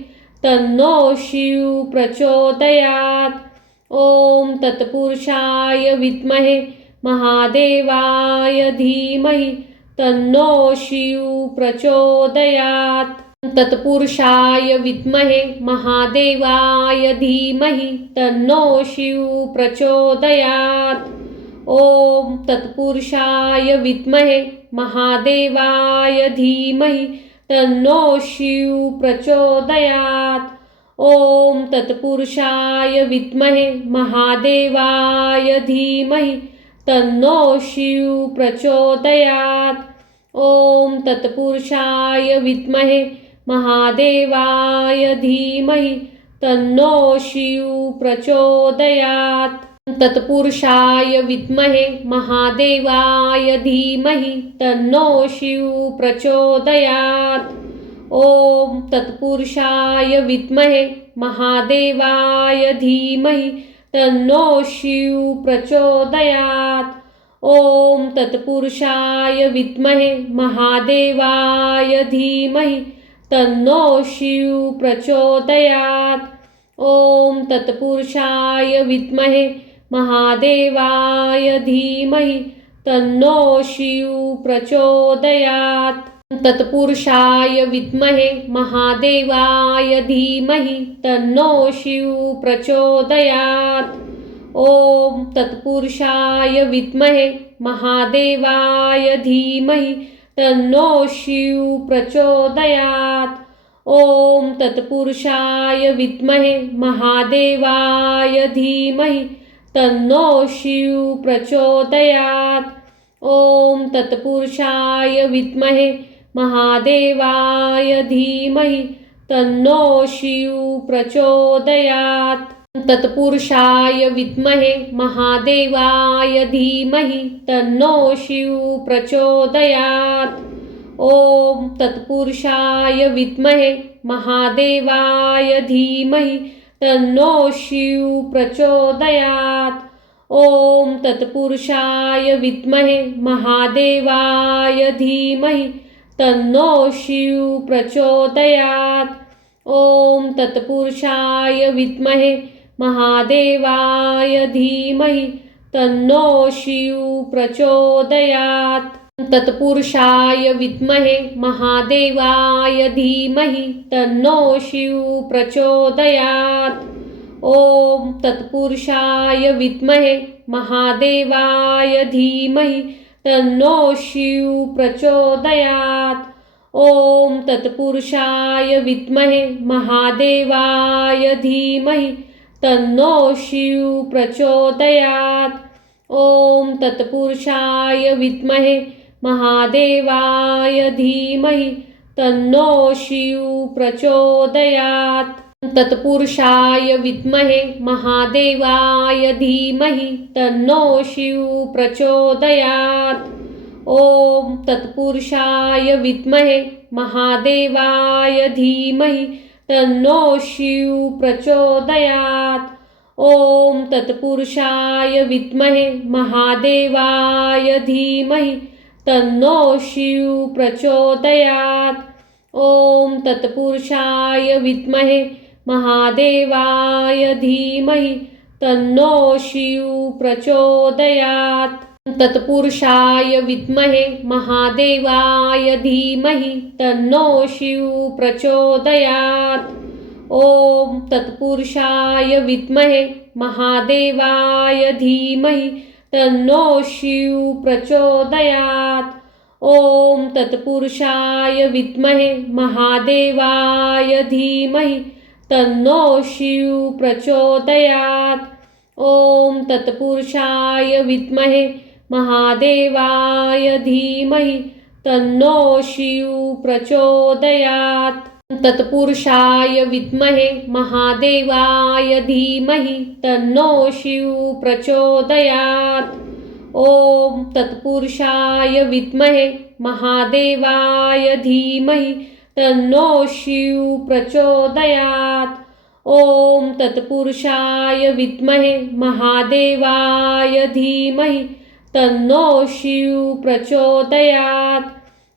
तन्नो शिव प्रचोदयात्। ओम तत्पुरुषाय विद्महे महादेवाय धीमहि तन्नो शिव प्रचोदयात्। तत्पुरुषाय विद्महे महादेवाय धीमहि तन्नो शिव प्रचोदयात्। ओम तत्पुरुषाय विद्महे महादेवाय धीमहि तन्नो शिव प्रचोदयात्। ओम तत्पुरुषाय विद्महे महादेवाय धीमहि तन्नो शिव प्रचोदयात्। ओम तत्पुरुषाय विद्महे महादेवाय धीमहि तन्नो शिव प्रचोदयात्। तत्पुरुषाय विद्महे महादेवाय धीमहि तन्नो शिव प्रचोदयात्। ओम तत्पुरुषाय विद्महे महादेवाय धीमहि तन्नो शिव प्रचोदयात्। ओम तत्पुरुषाय विद्महे महादेवाय धीमहि तन्नो शिव प्रचोदयात्। ओम तत्पुरुषाय विद्महे महादेवाय धीमहि तन्नो शिव प्रचोदयात्। तत्पुरुषाय विद्महे महादेवाय धीमहि तन्नो शिव प्रचोदयात्। ओम तत्पुरुषाय विद्महे महादेवाय धीमहि तन्नो शिव प्रचोदयात्। ओम तत्पुरुषाय विद्महे महादेवाय धीमहि तन्नो शिव प्रचोदयात्। ओम तत्पुरुषाय विद्महे महादेवाय धीमहि तन्नो शिव प्रचोदयात्। तत्पुरुषाय विद्महे महादेवाय धीमहि तन्नो शिव प्रचोदयात्। ओम तत्पुरुषाय विद्महे महादेवाय धीमहि तन्नो शिव प्रचोदयात्। ओम तत्पुरुषाय विद्महे महादेवाय धीमहि तन्नो शिव प्रचोदयात्। ओम तत्पुरुषाय विद्महे महादेवाय धीमहि तन्नो शिव प्रचोदयात्। तत्पुरुषाय विद्महे महादेवाय धीमहि तन्नो शिव प्रचोदयात्। ओम तत्पुरुषाय विद्महे महादेवाय धीमहि तन्नो शिव प्रचोदयात्। ओम तत्पुरुषाय विद्महे महादेवाय धीमहि तन्नो शिव प्रचोदयात्। ओम तत्पुरुषाय विद्महे महादेवाय धीमहि तन्नो शिव प्रचोदयात्। तत्पुरुषाय विद्महे महादेवाय धीमहि तन्नो शिव प्रचोदयात्। ओम तत्पुरुषाय विद्महे महादेवाय धीमहि तन्नो शिव प्रचोदयात्। ओम तत्पुरुषाय विद्महे महादेवाय धीमहि तन्नो शिव प्रचोदयात्। ओम तत्पुरुषाय विद्महे महादेवाय धीमहि तन्नो शिव प्रचोदयात्। तत्पुरुषाय विद्महे महादेवाय धीमहि तन्नो शिव प्रचोदयात्। ओम तत्पुरुषाय विद्महे महादेवाय धीमहि तन्नो शिव प्रचोदयात्। ओम तत्पुरुषाय विद्महे महादेवाय धीमहि तन्नो शिव प्रचोदयात्। ओम तत्पुरुषाय विद्महे महादेवाय धीमहि तन्नो शिव प्रचोदयात्। तत्पुरुषाय विद्महे महादेवाय धीमहि तन्नो शिव प्रचोदयात्। ओम तत्पुरुषाय विद्महे महादेवाय धीमहि तन्नो शिव प्रचोदयात्। ओम तत्पुरुषाय विद्महे महादेवाय धीमहि तन्नो शिव प्रचोदयात्।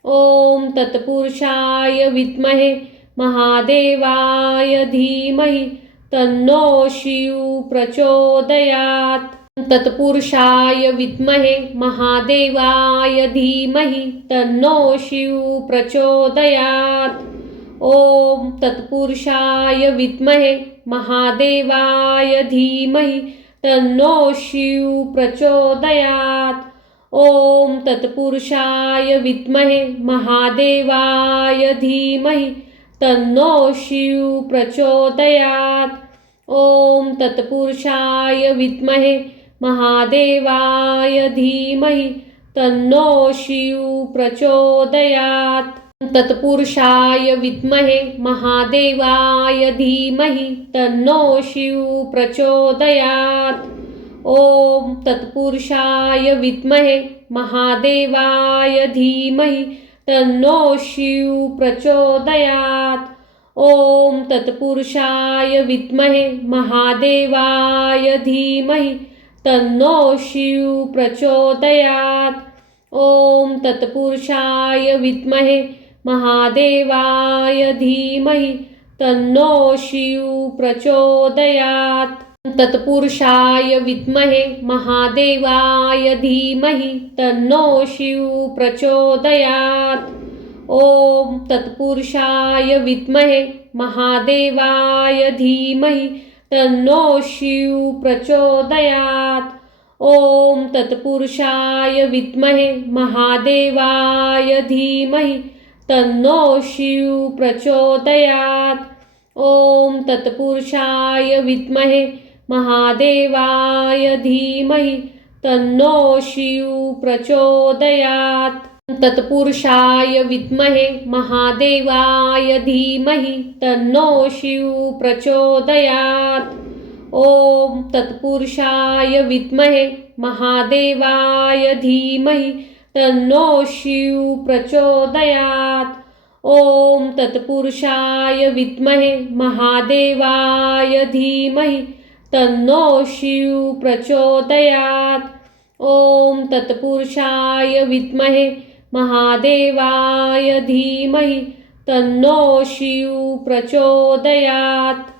ओम तत्पुरुषाय विद्महे महादेवाय धीमहि तन्नो शिव प्रचोदयात्। तत्पुरुषाय विद्महे महादेवाय धीमहि तन्नो शिव प्रचोदयात्। ओम तत्पुरुषाय विद्महे महादेवाय धीमहि तन्नो शिव प्रचोदयात्। ओम तत्पुरुषाय विद्महे महादेवाय धीमहि तन्नो शिव प्रचोदयात्। ओम तत्पुरुषाय विद्महे महादेवाय धीमहि तन्नो शिव प्रचोदयात्। तत्पुरुषाय विद्महे महादेवाय धीमहि तन्नो शिव प्रचोदयात्। ओम तत्पुरुषाय विद्महे महादेवाय धीमहि तन्नो शिव प्रचोदयात्। ओम तत्पुरुषाय विद्महे महादेवाय धीमहि तन्नो शिव प्रचोदयात्। ओम तत्पुरुषाय विद्महे महादेवाय धीमहि तन्नो शिव प्रचोदयात्। तत्पुरुषाय विद्महे महादेवाय धीमहि तन्नो शिव प्रचोदयात्। ओम तत्पुरुषाय विद्महे महादेवाय धीमहि तन्नो शिव प्रचोदयात्। ओम तत्पुरुषाय विद्महे महादेवाय धीमहि तन्नो शिव प्रचोदयात्। ओम तत्पुरुषाय विद्महे महादेवाय धीमहि तन्नो शिव प्रचोदयात्। तत्पुरुषाय विद्महे महादेवाय धीमहि तन्नो शिव प्रचोदयात्। ओम तत्पुरुषाय विद्महे महादेवाय धीमहि तन्नो शिव प्रचोदयात्। ओम तत्पुरुषाय विद्महे महादेवाय धीमहि तन्नो शिव प्रचोदयात्। ओम तत्पुरुषाय विद्महे महादेवाय धीमहि तन्नो शिव प्रचोदयात्।